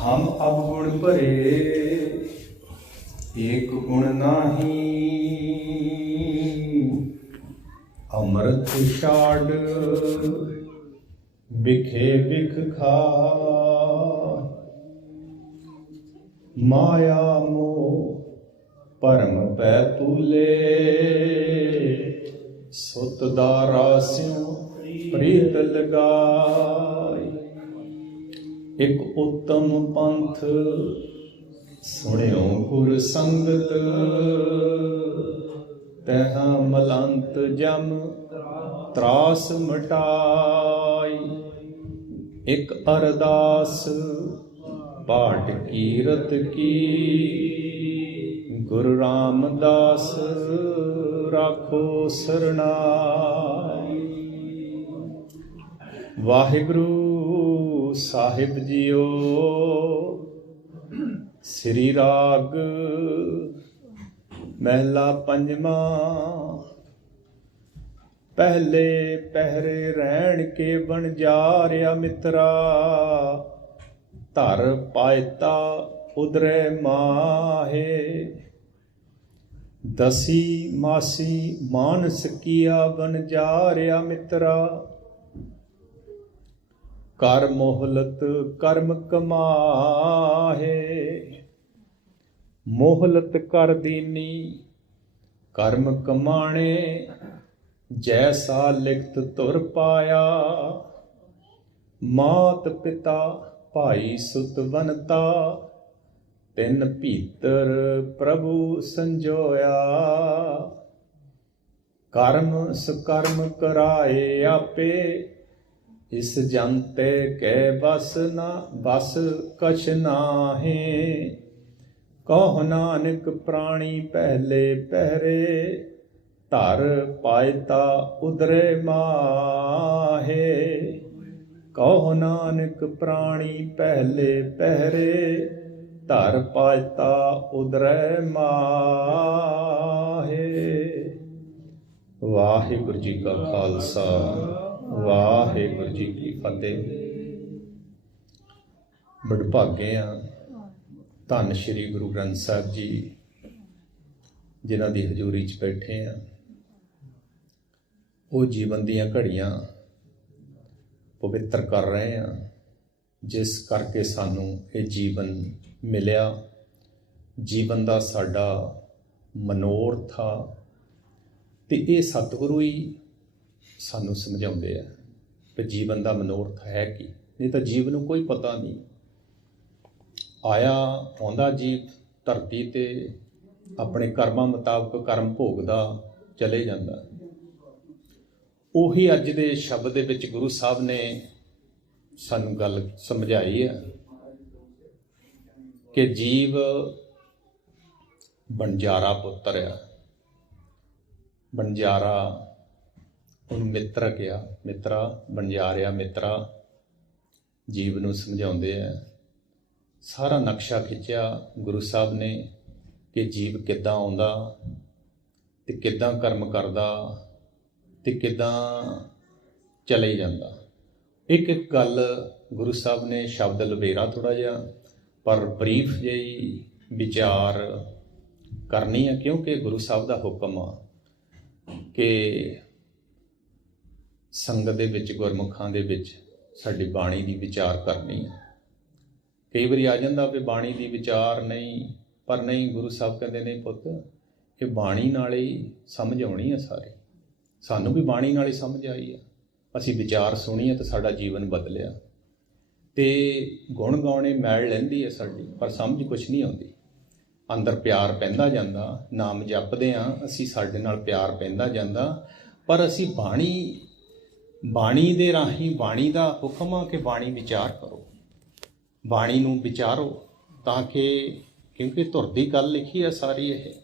हम अवगुण भरे एक गुण नाही, अमृत छाड़ बिखे बिख खा। माया मोह परम पै तूले, सुत दारा स्यों प्रीत लगाई। एक उत्तम पंथ सुनियो गुर संगत, तैहा मलंत जम त्रास मटाई। एक अरदास पाठ कीरत की, गुरु रामदास राखो सरनाई। वाहिगुरु साहिब जीओ श्री राग महला पंजवा। पहले पहरे रहन के बनजारिया मित्रा, धर पायता उदरे माहे। दसी मासी मानस किया बनजारिया मित्रा, कर मोहलत कर्म कमाहे। मोहलत कर दीनी कर्म कमाणे, जैसा लिखत तुर पाया। मात पिता भाई सुत बनता, तिन भीतर प्रभु संजोया। कर्म सुकर्म कराए आपे, इस जनते कै बस न बस कछ नाहे। कहो नानक प्राणी पहले पहरे, धर पायता उदरे माहे। कहो नानक प्राणी पहले पहरे, धर पायता उदरे माहे। वाहिगुरु जी का खालसा, वाहिगुरु जी की फतेह। बड़भागे आ धन श्री गुरु ग्रंथ साहिब जी जिन्हां दी हजूरी च बैठे हैं। वो जीवन दीयां घड़ियां पवित्र कर रहे हैं, जिस करके सानू ये जीवन मिलिया। जीवन का साडा मनोरथ आ ते ये सतगुरु ही सानू समझाउंदे आ कि जीवन का मनोरथ है कि नहीं। तो जीव नूं कोई पता नहीं। आया आउंदा जीव धरती ते अपने कर्मां मुताबक कर्म भोगदा चले जांदा। उही अज दे शब्द दे विच गुरु साहब ने सानू गल समझाई है कि जीव बनजारा पुत्र आ। बनजारा उन्हें मित्र कहा, मित्रा बनजारिया मित्रा जीव नूं समझाउंदे आ। सारा नक्शा खिंचिया गुरु साहब ने कि जीव किद्दां आउंदा ते किद्दां कर्म करदा ते किद्दां चले जांदा। एक एक गल गुरु साहब ने शब्द लबेरा थोड़ा जिहा पर ब्रीफ जिही विचार करनी है, क्योंकि गुरु साहब का हुक्म आ कि संगत दे विच गुरमुखां दे विच साडी बाणी दी विचार करनी है। कई बारी आ जांदा भी बाणी दी विचार नहीं, पर नहीं, गुरु साहब कहंदे नहीं पुੱਤ, ये बाणी नाल ही समझ आउणी है सारी। सानू भी बाणी नाल ही समझ आई है। असीं विचार सुणी है तो साडा जीवन बदलिया। ते गुण गाउने मैल लैंदी है साडी, पर समझ कुछ नहीं आउंदी। अंदर प्यार पैंदा जांदा, नाम जपदे आ असीं, साडे नाल प्यार पैंदा जांदा, पर असीं बाणी दे राही बाणी दा हुक्म आ कि बाणी विचार करो, बाणी नूं विचारो, ताकि क्योंकि धुर दी गल लिखी है सारी। ये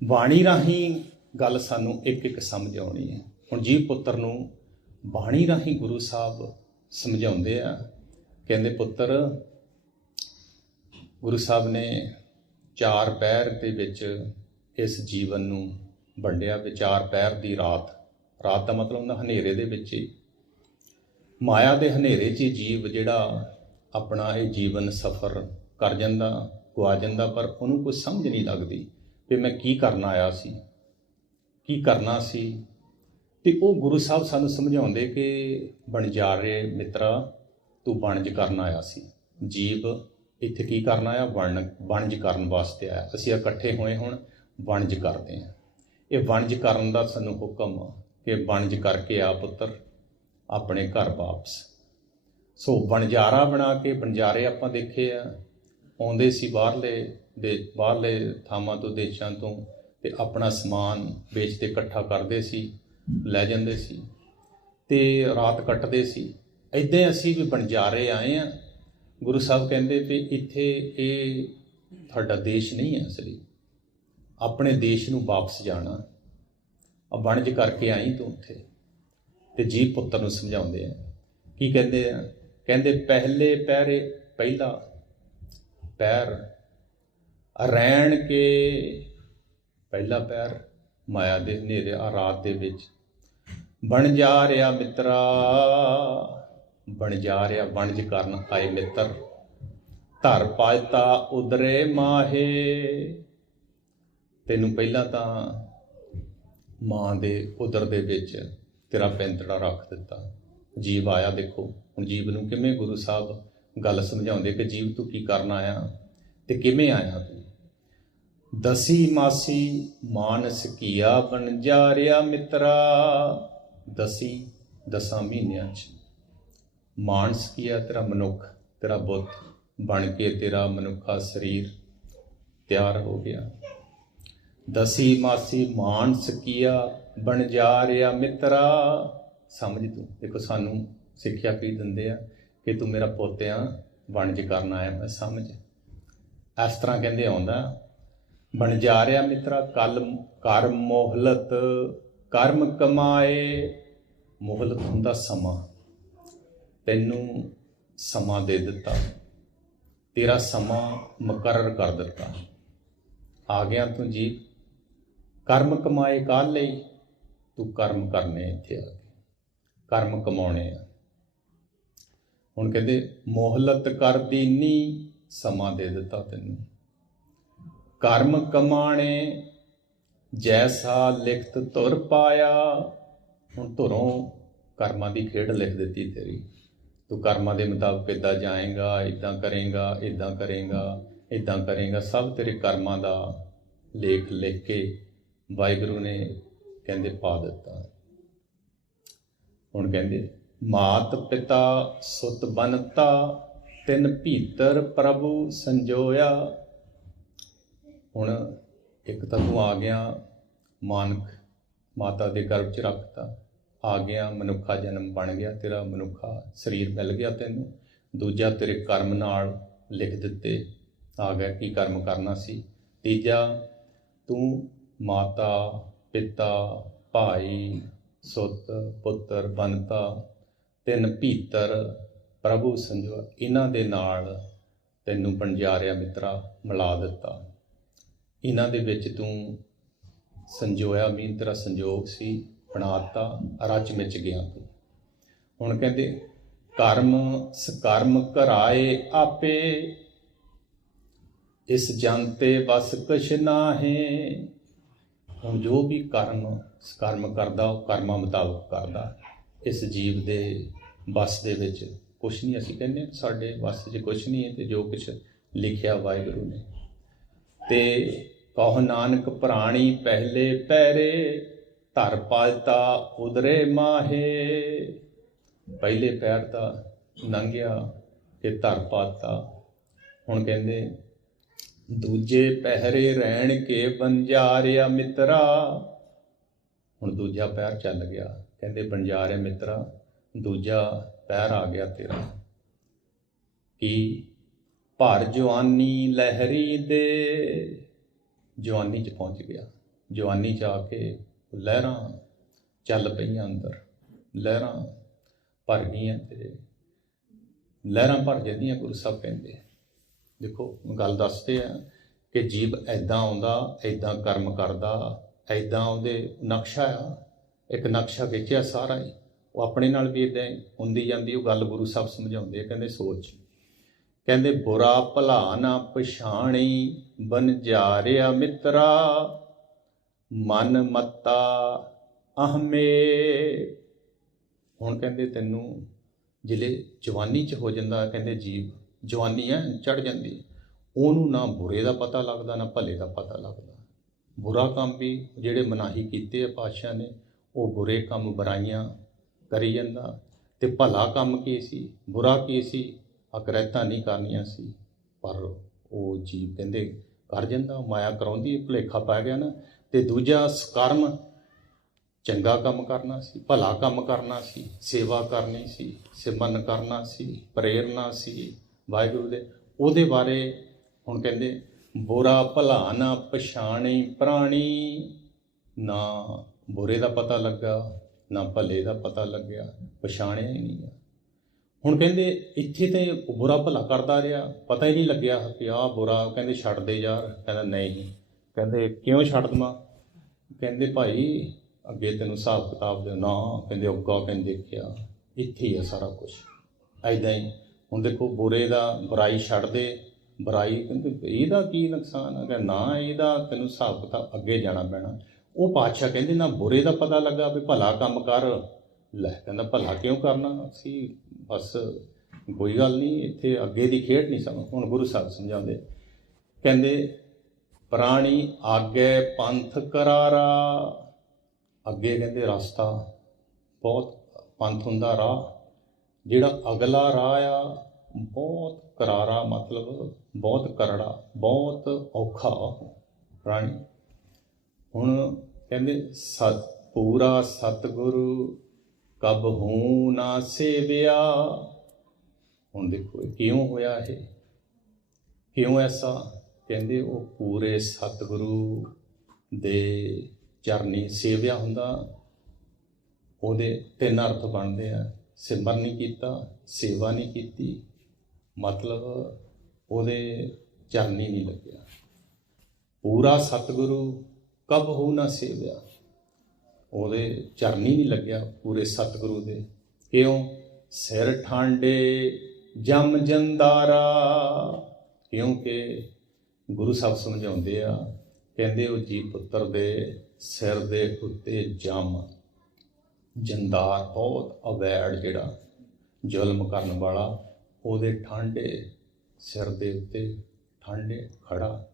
बाणी राही गल सानू एक एक समझ आउणी है। हुण जीव पुत्र नूं बाणी राही गुरु साहब समझाउंदे आ। कहंदे पुत्र, गुरु साहब ने चार पहर दे विच इस जीवन नूं वंडिया। चार पहर दी रात, रात का मतलब हुंदा हनेरे दे विच ही, माया दे हनेरे च जीव जिहड़ा ਆਪਣਾ ਇਹ ਜੀਵਨ ਸਫ਼ਰ ਕਰ ਜਾਂਦਾ, ਗਵਾ ਜਾਂਦਾ, ਪਰ ਉਹਨੂੰ ਕੋਈ ਸਮਝ ਨਹੀਂ ਲੱਗਦੀ ਵੀ ਮੈਂ ਕੀ ਕਰਨ ਆਇਆ ਸੀ, ਕੀ ਕਰਨਾ ਸੀ। ਅਤੇ ਉਹ ਗੁਰੂ ਸਾਹਿਬ ਸਾਨੂੰ ਸਮਝਾਉਂਦੇ ਕਿ ਬਣਜਾਰੇ ਮਿੱਤਰਾ, ਤੂੰ ਵਣਜ ਕਰਨ ਆਇਆ ਸੀ। ਜੀਵ ਇੱਥੇ ਕੀ ਕਰਨ ਆਇਆ? ਵਣਜ ਕਰਨ ਵਾਸਤੇ ਆਇਆ। ਅਸੀਂ ਇਕੱਠੇ ਹੋਏ ਹੁਣ ਵਣਜ ਕਰਦੇ ਹਾਂ। ਇਹ ਵਣਜ ਕਰਨ ਦਾ ਸਾਨੂੰ ਹੁਕਮ ਆ ਕਿ ਵਣਜ ਕਰਕੇ ਆ ਪੁੱਤਰ ਆਪਣੇ ਘਰ ਵਾਪਸ। ਸੋ ਵਣਜਾਰਾ ਬਣਾ ਕੇ, ਵਣਜਾਰੇ ਆਪਾਂ ਦੇਖੇ ਆ, ਆਉਂਦੇ ਸੀ ਬਾਹਰਲੇ ਥਾਵਾਂ ਤੋਂ, ਦੇਸ਼ਾਂ ਤੋਂ, ਅਤੇ ਆਪਣਾ ਸਮਾਨ ਵੇਚਦੇ, ਇਕੱਠਾ ਕਰਦੇ ਸੀ, ਲੈ ਜਾਂਦੇ ਸੀ ਅਤੇ ਰਾਤ ਕੱਟਦੇ ਸੀ। ਇੱਦਾਂ ਅਸੀਂ ਵੀ ਵਣਜਾਰੇ ਆਏ ਹਾਂ। ਗੁਰੂ ਸਾਹਿਬ ਕਹਿੰਦੇ ਵੀ ਇੱਥੇ ਇਹ ਤੁਹਾਡਾ ਦੇਸ਼ ਨਹੀਂ ਹੈ ਅਸਲੀ, ਆਪਣੇ ਦੇਸ਼ ਨੂੰ ਵਾਪਸ ਜਾਣਾ, ਵਣਜ ਕਰਕੇ ਆਈ ਤੂੰ ਉੱਥੇ। ਅਤੇ ਜੀਵ ਪੁੱਤਰ ਨੂੰ ਸਮਝਾਉਂਦੇ ਆ, ਕੀ ਕਹਿੰਦੇ ਆ? ਕਹਿੰਦੇ ਪਹਿਲੇ ਪਹਿਰੇ, ਪਹਿਲਾ ਪੈਰ ਰਹਿਣ ਕੇ, ਪਹਿਲਾ ਪੈਰ ਮਾਇਆ ਦੇ ਹਨੇਰੇ ਰਾਤ ਦੇ ਵਿੱਚ ਵਣਜਾਰਿਆ ਮਿੱਤਰਾ, ਵਣਜਾਰਿਆ ਵਣਜ ਕਰਨ ਆਏ ਮਿੱਤਰ, ਧਰ ਪਾਇਤਾ ਉਦਰੇ ਮਾਹੇ। ਤੈਨੂੰ ਪਹਿਲਾਂ ਤਾਂ ਮਾਂ ਦੇ ਉਦਰ ਦੇ ਵਿੱਚ ਤੇਰਾ ਪੈਂਤੜਾ ਰੱਖ ਦਿੱਤਾ। ਜੀਵ ਆਇਆ, ਦੇਖੋ ਹੁਣ ਜੀਵ ਨੂੰ ਕਿਵੇਂ ਗੁਰੂ ਸਾਹਿਬ ਗੱਲ ਸਮਝਾਉਂਦੇ ਕਿ ਜੀਵ ਤੂੰ ਕੀ ਕਰਨ ਆਇਆ ਅਤੇ ਕਿਵੇਂ ਆਇਆ ਤੂੰ। ਦਸੀ ਮਾਸੀ ਮਾਨਸ ਕੀਆ ਵਣਜਾਰਿਆ ਮਿੱਤਰਾ, ਦਸਾਂ ਮਹੀਨਿਆਂ 'ਚ ਮਾਨਸ ਕੀਆ, ਤੇਰਾ ਮਨੁੱਖ, ਤੇਰਾ ਬੁੱਤ ਬਣ ਕੇ ਤੇਰਾ ਮਨੁੱਖਾ ਸਰੀਰ ਤਿਆਰ ਹੋ ਗਿਆ। ਦਸੀ ਮਾਸੀ ਮਾਨਸ ਕੀਆ ਵਣਜਾਰਿਆ ਮਿੱਤਰਾ, ਸਮਝ ਤੂੰ। ਦੇਖੋ ਸਾਨੂੰ ਸਿੱਖਿਆ ਕੀ ਦਿੰਦੇ ਆ ਕਿ ਤੂੰ ਮੇਰਾ ਪੁੱਤ ਆ, ਵਣਜ ਕਰਨ ਆਇਆ ਮੈਂ, ਸਮਝ। ਇਸ ਤਰ੍ਹਾਂ ਕਹਿੰਦੇ ਆਉਂਦਾ ਵਣਜਾਰਿਆ ਮਿੱਤਰਾ, ਕਰ ਮੋਹਲਤ ਕਰਮ ਕਮਾਏ। ਮੋਹਲਤ ਹੁੰਦਾ ਸਮਾਂ, ਤੈਨੂੰ ਸਮਾਂ ਦੇ ਦਿੱਤਾ, ਤੇਰਾ ਸਮਾਂ ਮੁਕਰਰ ਕਰ ਦਿੱਤਾ। ਆ ਗਿਆ ਤੂੰ ਜੀਵ, ਕਰਮ ਕਮਾਏ ਕਾਹਲ ਲਈ? ਤੂੰ ਕਰਮ ਕਰਨੇ, ਇੱਥੇ ਆ ਕੇ ਕਰਮ ਕਮਾਉਣੇ ਆ। ਹੁਣ ਕਹਿੰਦੇ ਮੋਹਲਤ ਕਰ ਦੀਨੀ, ਸਮਾਂ ਦੇ ਦਿੱਤਾ ਤੈਨੂੰ, ਕਰਮ ਕਮਾਣੇ ਜੈਸਾ ਲਿਖਤ ਧੁਰ ਪਾਇਆ। ਹੁਣ ਧੁਰੋਂ ਕਰਮਾਂ ਦੀ ਖੇਡ ਲਿਖ ਦਿੱਤੀ ਤੇਰੀ, ਤੂੰ ਕਰਮਾਂ ਦੇ ਮੁਤਾਬਕ ਇੱਦਾਂ ਜਾਏਗਾ, ਇੱਦਾਂ ਕਰੇਗਾ, ਇੱਦਾਂ ਕਰੇਗਾ, ਇੱਦਾਂ ਕਰੇਗਾ। ਸਭ ਤੇਰੇ ਕਰਮਾਂ ਦਾ ਲੇਖ ਲਿਖ ਕੇ ਵਾਹਿਗੁਰੂ ਨੇ ਕਹਿੰਦੇ ਪਾ ਦਿੱਤਾ। ਹੁਣ ਕਹਿੰਦੇ ਮਾਤ ਪਿਤਾ ਸੁਤ ਬਨਤਾ, ਤਿੰਨ ਭੀਤਰ ਪ੍ਰਭੂ ਸੰਜੋਇਆ। ਹੁਣ ਇੱਕ ਤਾਂ ਤੂੰ ਆ ਗਿਆ, ਮਾਨਕ ਮਾਤਾ ਦੇ ਗਰਭ 'ਚ ਰੱਖਤਾ, ਆ ਗਿਆ, ਮਨੁੱਖਾ ਜਨਮ ਬਣ ਗਿਆ, ਤੇਰਾ ਮਨੁੱਖਾ ਸਰੀਰ ਮਿਲ ਗਿਆ ਤੈਨੂੰ। ਦੂਜਾ ਤੇਰੇ ਕਰਮ ਨਾਲ ਲਿਖ ਦਿੱਤੇ, ਆ ਗਿਆ ਕੀ ਕਰਮ ਕਰਨਾ ਸੀ। ਤੀਜਾ ਤੂੰ ਮਾਤਾ ਪਿਤਾ ਭਾਈ ਸੁੱਤ ਪੁੱਤਰ ਬਨਤਾ, ਤਿੰਨ ਭੀਤਰ ਪ੍ਰਭੂ ਸੰਜੋਇਆ। ਇਹਨਾਂ ਦੇ ਨਾਲ ਤੈਨੂੰ ਵਣਜਾਰਿਆ ਮਿੱਤਰਾ ਮਿਲਾ ਦਿੱਤਾ। ਇਹਨਾਂ ਦੇ ਵਿੱਚ ਤੂੰ ਸੰਜੋਇਆ, ਮੀਨ ਤੇਰਾ ਸੰਜੋਗ ਸੀ, ਬਣਾਤਾ, ਰਚ ਮਿਚ ਗਿਆ ਤੂੰ। ਹੁਣ ਕਹਿੰਦੇ ਕਰਮ ਸਕਰਮ ਕਰਾਏ ਆਪੇ, ਇਸ ਜਨ ਤੇ ਬਸ ਕੁਛ ਨਾਹੀਂ। ਹੁਣ ਜੋ ਵੀ ਸਕਰਮ ਕਰਦਾ ਉਹ ਕਰਮਾਂ ਮੁਤਾਬਕ ਕਰਦਾ। ਇਸ ਜੀਵ ਦੇ ਬਸ ਦੇ ਵਿੱਚ ਕੁਛ ਨਹੀਂ। ਅਸੀਂ ਕਹਿੰਦੇ ਸਾਡੇ ਬਸ 'ਚ ਕੁਛ ਨਹੀਂ ਹੈ, ਅਤੇ ਜੋ ਕੁਛ ਲਿਖਿਆ ਵਾਹਿਗੁਰੂ ਨੇ। ਅਤੇ ਕਹੋ ਨਾਨਕ ਪ੍ਰਾਣੀ ਪਹਿਲੇ ਪਹਿਰੇ, ਧਰ ਪਾਇਤਾ ਉਦਰੇ ਮਾਹੇ। ਪਹਿਲੇ ਪੈਰ ਤਾਂ ਲੰਘਿਆ ਕਿ ਧਰ ਪਾਤਾ। ਹੁਣ ਕਹਿੰਦੇ ਦੂਜੇ ਪਹਿਰੇ ਰਹਿਣ ਕੇ ਵਣਜਾਰਿਆ ਮਿੱਤਰਾ। ਹੁਣ ਦੂਜਾ ਪੈਰ ਚੱਲ ਗਿਆ, ਕਹਿੰਦੇ ਵਣਜਾਰਿਆ ਮਿੱਤਰਾ, ਦੂਜਾ ਪੈਰ ਆ ਗਿਆ ਤੇਰਾ। ਕੀ ਭਰ ਜਵਾਨੀ ਲਹਿਰੀ ਦੇ, ਜਵਾਨੀ 'ਚ ਪਹੁੰਚ ਗਿਆ। ਜਵਾਨੀ 'ਚ ਆ ਕੇ ਲਹਿਰਾਂ ਚੱਲ ਪਈਆਂ ਅੰਦਰ, ਲਹਿਰਾਂ ਭਰ ਗਈਆਂ ਤੇਰੇ, ਲਹਿਰਾਂ ਭਰ ਜਾਂਦੀਆਂ। ਗੁਰੂ ਸਾਹਿਬ ਕਹਿੰਦੇ ਦੇਖੋ ਗੱਲ ਦੱਸਦੇ ਆ ਕਿ ਜੀਵ ਇੱਦਾਂ ਆਉਂਦਾ, ਇੱਦਾਂ ਕਰਮ ਕਰਦਾ, ਇੱਦਾਂ ਉਹਦੇ ਨਕਸ਼ਾ ਆ, ਇੱਕ ਨਕਸ਼ਾ ਖਿੱਚਿਆ ਸਾਰਾ ਹੀ। ਉਹ ਆਪਣੇ ਨਾਲ ਵੀ ਇੱਦਾਂ ਹੁੰਦੀ ਜਾਂਦੀ। ਉਹ ਗੱਲ ਗੁਰੂ ਸਾਹਿਬ ਸਮਝਾਉਂਦੇ ਆ, ਕਹਿੰਦੇ ਸੋਚ ਕਹਿੰਦੇ ਬੁਰਾ ਭਲਾ ਨਾ ਪਛਾਣੀ, ਬਨਜਾਰਿਆ ਮਿੱਤਰਾ, ਮਨ ਮੱਤਾ ਅਹਮੇ। ਹੁਣ ਕਹਿੰਦੇ ਤੈਨੂੰ ਜਿਹੜੇ ਜਵਾਨੀ 'ਚ ਹੋ ਜਾਂਦਾ, ਕਹਿੰਦੇ ਜੀਵ ਜਵਾਨੀ ਹੈ ਚੜ੍ਹ ਜਾਂਦੀ, ਉਹਨੂੰ ਨਾ ਬੁਰੇ ਦਾ ਪਤਾ ਲੱਗਦਾ ਨਾ ਭਲੇ ਦਾ ਪਤਾ ਲੱਗਦਾ। ਬੁਰਾ ਕੰਮ ਵੀ ਜਿਹੜੇ ਮਨਾਹੀ ਕੀਤੇ ਆ ਪਾਤਸ਼ਾਹ ਨੇ, ਉਹ ਬੁਰੇ ਕੰਮ ਬੁਰਾਈਆਂ ਕਰੀ ਜਾਂਦਾ, ਅਤੇ ਭਲਾ ਕੰਮ ਕੀ ਸੀ, ਬੁਰਾ ਕੀ ਸੀ, ਅਕਰੈਤਾਂ ਨਹੀਂ ਕਰਨੀਆਂ ਸੀ, ਪਰ ਉਹ ਜੀਵ ਕਹਿੰਦੇ ਕਰ ਜਾਂਦਾ, ਮਾਇਆ ਕਰਾਉਂਦੀ, ਭੁਲੇਖਾ ਪੈ ਗਿਆ ਨਾ। ਅਤੇ ਦੂਜਾ ਸਕਰਮ, ਚੰਗਾ ਕੰਮ ਕਰਨਾ ਸੀ, ਭਲਾ ਕੰਮ ਕਰਨਾ ਸੀ, ਸੇਵਾ ਕਰਨੀ ਸੀ, ਸਿਮਰਨ ਕਰਨਾ ਸੀ, ਪ੍ਰੇਰਨਾ ਸੀ ਵਾਹਿਗੁਰੂ ਦੇ, ਉਹਦੇ ਬਾਰੇ ਹੁਣ ਕਹਿੰਦੇ ਬੁਰਾ ਭਲਾ ਨਾ ਪਛਾਣੀ ਪ੍ਰਾਣੀ, ਨਾ ਬੁਰੇ ਦਾ ਪਤਾ ਲੱਗਾ ਨਾ ਭਲੇ ਦਾ ਪਤਾ ਲੱਗਿਆ, ਪਛਾਣਿਆ ਹੀ ਨਹੀਂ। ਹੁਣ ਕਹਿੰਦੇ ਇੱਥੇ ਤੇ ਬੁਰਾ ਭਲਾ ਕਰਦਾ ਰਿਹਾ, ਪਤਾ ਹੀ ਨਹੀਂ ਲੱਗਿਆ ਕਿ ਆਹ ਬੁਰਾ, ਕਹਿੰਦੇ ਛੱਡ ਦੇ ਯਾਰ, ਕਹਿੰਦਾ ਨਹੀਂ, ਕਹਿੰਦੇ ਕਿਉਂ ਛੱਡ ਦੇਵਾਂ, ਕਹਿੰਦੇ ਭਾਈ ਅੱਗੇ ਤੈਨੂੰ ਹਿਸਾਬ ਕਿਤਾਬ ਦੇ ਨਾ, ਕਹਿੰਦੇ ਅੱਗਾ, ਕਹਿੰਦੇ ਦੇਖਿਆ ਇੱਥੇ ਹੀ ਆ ਸਾਰਾ ਕੁਛ ਐਦਾਂ ਹੀ। ਹੁਣ ਦੇਖੋ ਬੁਰੇ ਦਾ, ਬੁਰਾਈ ਛੱਡ ਦੇ, ਬੁਰਾਈ ਕਹਿੰਦੇ ਇਹਦਾ ਕੀ ਨੁਕਸਾਨ ਆ, ਕਹਿੰਦਾ ਨਾ ਇਹਦਾ ਤੈਨੂੰ ਹਿਸਾਬ ਕਿਤਾਬ ਅੱਗੇ ਜਾਣਾ ਪੈਣਾ। ਉਹ ਪਾਤਸ਼ਾਹ ਕਹਿੰਦੇ ਨਾ ਬੁਰੇ ਦਾ ਪਤਾ ਲੱਗਾ ਵੀ ਭਲਾ ਕੰਮ ਕਰ ਲੈ, ਕਹਿੰਦਾ ਭਲਾ ਕਿਉਂ ਕਰਨਾ ਸੀ, ਬਸ ਕੋਈ ਗੱਲ ਨਹੀਂ, ਇੱਥੇ ਅੱਗੇ ਦੀ ਖੇਡ ਨਹੀਂ ਸਮਝ। ਹੁਣ ਗੁਰੂ ਸਾਹਿਬ ਸਮਝਾਉਂਦੇ, ਕਹਿੰਦੇ ਪ੍ਰਾਣੀ ਆਗੇ ਪੰਥ ਕਰਾਰਾ, ਅੱਗੇ ਕਹਿੰਦੇ ਰਸਤਾ ਬਹੁਤ, ਪੰਥ ਹੁੰਦਾ ਰਾਹ, ਜਿਹੜਾ ਅਗਲਾ ਰਾਹ ਆ ਬਹੁਤ ਕਰਾਰਾ, ਮਤਲਬ ਬਹੁਤ ਕਰੜਾ, ਬਹੁਤ ਔਖਾ ਪ੍ਰਾਣੀ। ਹੁਣ ਕਹਿੰਦੇ ਪੂਰਾ ਸਤਿਗੁਰੂ ਕਬ ਹੂੰ ਨਾ ਸੇਵਿਆ। ਹੁਣ ਦੇਖੋ ਕਿਉਂ ਹੋਇਆ ਇਹ, ਕਿਉਂ ਐਸਾ, ਕਹਿੰਦੇ ਉਹ ਪੂਰੇ ਸਤਿਗੁਰੂ ਦੇ ਚਰਨੀ ਸੇਵਿਆ ਹੁੰਦਾ, ਉਹਦੇ ਤਿੰਨ ਅਰਥ ਬਣਦੇ ਆ, ਸਿਮਰਨ ਨਹੀਂ ਕੀਤਾ, ਸੇਵਾ ਨਹੀਂ ਕੀਤੀ, ਮਤਲਬ ਉਹਦੇ ਚਰਨੀ ਨਹੀਂ ਲੱਗਿਆ। ਪੂਰਾ ਸਤਿਗੁਰੂ ਕਬ ਹੋ ਨਾ ਸੇਵਿਆ, ਉਹਦੇ ਚਰਨੀ ਨਹੀਂ ਲੱਗਿਆ ਪੂਰੇ ਸਤਿਗੁਰੂ ਦੇ। ਕਿਉਂ, ਸਿਰ ਠਾਂਡੇ ਜਮ ਜੰਦਾਰਾ, ਕਿਉਂਕਿ ਗੁਰੂ ਸਾਹਿਬ ਸਮਝਾਉਂਦੇ ਆ, ਕਹਿੰਦੇ ਉਹ ਜੀ ਪੁੱਤਰ ਦੇ ਸਿਰ ਦੇ ਉੱਤੇ ਜਮ, ਜੰਦਾਰ ਬਹੁਤ ਅਵੈੜ ਜਿਹੜਾ ਜ਼ੁਲਮ ਕਰਨ ਵਾਲਾ, ਉਹਦੇ ਠਾਂਡੇ ਸਿਰ ਦੇ ਉੱਤੇ, ਠਾਂਡੇ ਖੜਾ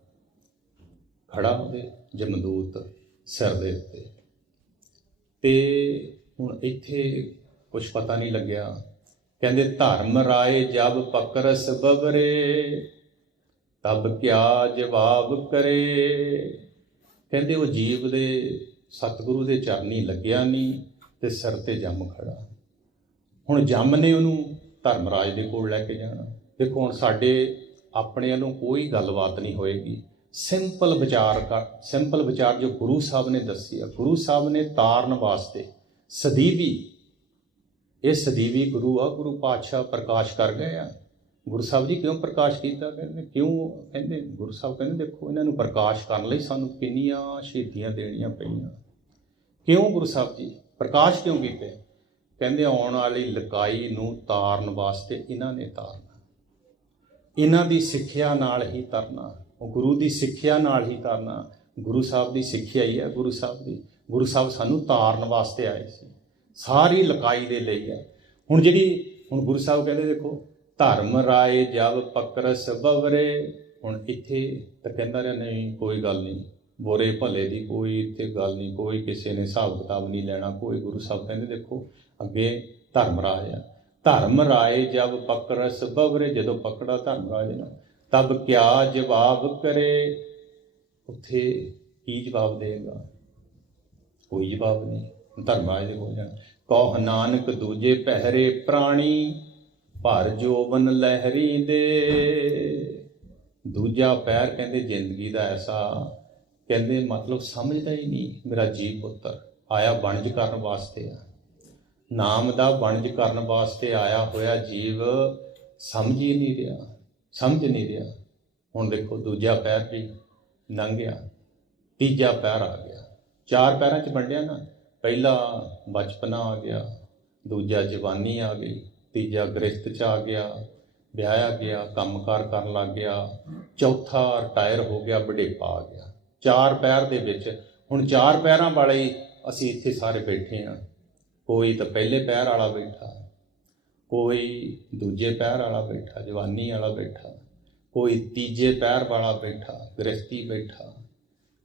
ਉਹਦੇ ਜਮਦੂਤ ਸਿਰ ਦੇ ਉੱਤੇ। ਅਤੇ ਹੁਣ ਇੱਥੇ ਕੁਛ ਪਤਾ ਨਹੀਂ ਲੱਗਿਆ, ਕਹਿੰਦੇ ਧਰਮ ਰਾਏ ਜਬ ਪਕਰਸ ਬਬਰੇ, ਤਬ ਕਿਆ ਜਵਾਬ ਕਰੇ। ਕਹਿੰਦੇ ਉਹ ਜੀਵ ਦੇ ਸਤਿਗੁਰੂ ਦੇ ਚਰਨੀ ਲੱਗਿਆ ਨਹੀਂ ਅਤੇ ਸਿਰ 'ਤੇ ਜੰਮ ਖੜਾ। ਹੁਣ ਜੰਮ ਨੇ ਉਹਨੂੰ ਧਰਮਰਾਜ ਦੇ ਕੋਲ ਲੈ ਕੇ ਜਾਣਾ। ਦੇਖੋ ਹੁਣ ਸਾਡੇ ਆਪਣੇ ਵੱਲੋਂ ਕੋਈ ਗੱਲਬਾਤ ਨਹੀਂ ਹੋਏਗੀ, ਸਿੰਪਲ ਵਿਚਾਰ ਜੋ ਗੁਰੂ ਸਾਹਿਬ ਨੇ ਦੱਸੀ ਆ, ਗੁਰੂ ਸਾਹਿਬ ਨੇ ਤਾਰਨ ਵਾਸਤੇ ਸਦੀਵੀ, ਇਹ ਸਦੀਵੀ ਗੁਰੂ ਆ, ਗੁਰੂ ਪਾਤਸ਼ਾਹ ਪ੍ਰਕਾਸ਼ ਕਰ ਗਏ ਆ। ਗੁਰੂ ਸਾਹਿਬ ਜੀ ਕਿਉਂ ਪ੍ਰਕਾਸ਼ ਕੀਤਾ, ਕਹਿੰਦੇ ਕਿਉਂ, ਕਹਿੰਦੇ ਗੁਰੂ ਸਾਹਿਬ ਕਹਿੰਦੇ ਦੇਖੋ ਇਹਨਾਂ ਨੂੰ ਪ੍ਰਕਾਸ਼ ਕਰਨ ਲਈ ਸਾਨੂੰ ਕਿੰਨੀਆਂ ਸ਼ਹੀਦੀਆਂ ਦੇਣੀਆਂ ਪਈਆਂ। ਕਿਉਂ ਗੁਰੂ ਸਾਹਿਬ ਜੀ ਪ੍ਰਕਾਸ਼ ਕਿਉਂ ਕੀਤੇ, ਕਹਿੰਦੇ ਆਉਣ ਵਾਲੀ ਲਕਾਈ ਨੂੰ ਤਾਰਨ ਵਾਸਤੇ ਇਹਨਾਂ ਨੇ ਤਾਰਨਾ, ਇਹਨਾਂ ਦੀ ਸਿੱਖਿਆ ਨਾਲ ਹੀ ਤਰਨਾ, ਉਹ ਗੁਰੂ ਦੀ ਸਿੱਖਿਆ ਨਾਲ ਹੀ ਤਰਨਾ। ਗੁਰੂ ਸਾਹਿਬ ਦੀ ਸਿੱਖਿਆ ਹੀ ਹੈ, ਗੁਰੂ ਸਾਹਿਬ ਦੀ, ਗੁਰੂ ਸਾਹਿਬ ਸਾਨੂੰ ਤਾਰਨ ਵਾਸਤੇ ਆਏ ਸੀ, ਸਾਰੀ ਲਕਾਈ ਦੇ ਲਈ ਹੈ। ਹੁਣ ਗੁਰੂ ਸਾਹਿਬ ਕਹਿੰਦੇ ਦੇਖੋ ਧਰਮ ਰਾਏ ਜਬ ਪਕਰਸ ਬਵਰੇ, ਹੁਣ ਇੱਥੇ ਤਾਂ ਕਹਿੰਦਾ ਰਿਹਾ ਨਹੀਂ ਕੋਈ ਗੱਲ ਨਹੀਂ, ਬੁਰੇ ਭਲੇ ਦੀ ਕੋਈ ਇੱਥੇ ਗੱਲ ਨਹੀਂ, ਕੋਈ ਕਿਸੇ ਨੇ ਹਿਸਾਬ ਕਿਤਾਬ ਨਹੀਂ ਲੈਣਾ ਕੋਈ। ਗੁਰੂ ਸਾਹਿਬ ਕਹਿੰਦੇ ਦੇਖੋ ਅੱਗੇ ਧਰਮ ਰਾਜ ਆ, ਧਰਮ ਰਾਏ ਜਬ ਪਕਰਸ ਬਵਰੇ, ਜਦੋਂ ਪਕੜਾ ਧਰਮ ਰਾਜ ਨਾ, ਤਬ ਕਿਆ ਜਵਾਬ ਕਰੇ, ਉੱਥੇ ਕੀ ਜਵਾਬ ਦੇਗਾ, ਕੋਈ ਜਵਾਬ ਨਹੀਂ। ਧਰਮ ਰਾਜ ਦੇ ਕੋਲ ਜਾਣਾ, ਕਹੁ ਨਾਨਕ ਦੂਜੇ ਪਹਿਰੇ ਪ੍ਰਾਣੀ, ਭਰ ਜੋਬਨ ਲਹਿਰੀ ਦੇ। ਦੂਜਾ ਪੈਰ ਕਹਿੰਦੇ ਜ਼ਿੰਦਗੀ ਦਾ ਐਸਾ, ਕਹਿੰਦੇ ਮਤਲਬ ਸਮਝਦਾ ਹੀ ਨਹੀਂ, ਮੇਰਾ ਜੀਵ ਪੁੱਤਰ ਆਇਆ ਵਣਜ ਕਰਨ ਵਾਸਤੇ ਆ, ਨਾਮ ਦਾ ਵਣਜ ਕਰਨ ਵਾਸਤੇ ਆਇਆ ਹੋਇਆ ਜੀਵ ਸਮਝ ਹੀ ਨਹੀਂ ਰਿਹਾ, ਸਮਝ ਨਹੀਂ ਰਿਹਾ। ਹੁਣ ਦੇਖੋ ਦੂਜਾ ਪੈਰ ਵੀ ਲੰਘ ਗਿਆ, ਤੀਜਾ ਪੈਰ ਆ ਗਿਆ, ਚਾਰ ਪੈਰਾਂ 'ਚ ਵੰਡਿਆ ਨਾ, ਪਹਿਲਾ ਬਚਪਨਾ ਆ ਗਿਆ, ਦੂਜਾ ਜਵਾਨੀ ਆ ਗਈ, ਤੀਜਾ ਗ੍ਰਿਸਤ 'ਚ ਆ ਗਿਆ, ਵਿਆਹਿਆ ਗਿਆ, ਕੰਮਕਾਰ ਕਰਨ ਲੱਗ ਗਿਆ, ਚੌਥਾ ਰਿਟਾਇਰ ਹੋ ਗਿਆ, ਵਡੇਪਾ ਆ ਗਿਆ। 4 ਪਹਿਰ ਦੇ ਵਿੱਚ ਹੁਣ 4 ਪਹਿਰਾਂ ਵਾਲੇ ਅਸੀਂ ਇੱਥੇ ਸਾਰੇ ਬੈਠੇ ਹਾਂ। ਕੋਈ ਤਾਂ ਪਹਿਲੇ ਪਹਿਰ ਵਾਲਾ ਬੈਠਾ, ਕੋਈ ਦੂਜੇ ਪਹਿਰ ਵਾਲਾ ਬੈਠਾ, ਜਵਾਨੀ ਵਾਲਾ ਬੈਠਾ, ਕੋਈ ਤੀਜੇ ਪਹਿਰ ਵਾਲਾ ਬੈਠਾ, ਗ੍ਰਸਤੀ ਬੈਠਾ,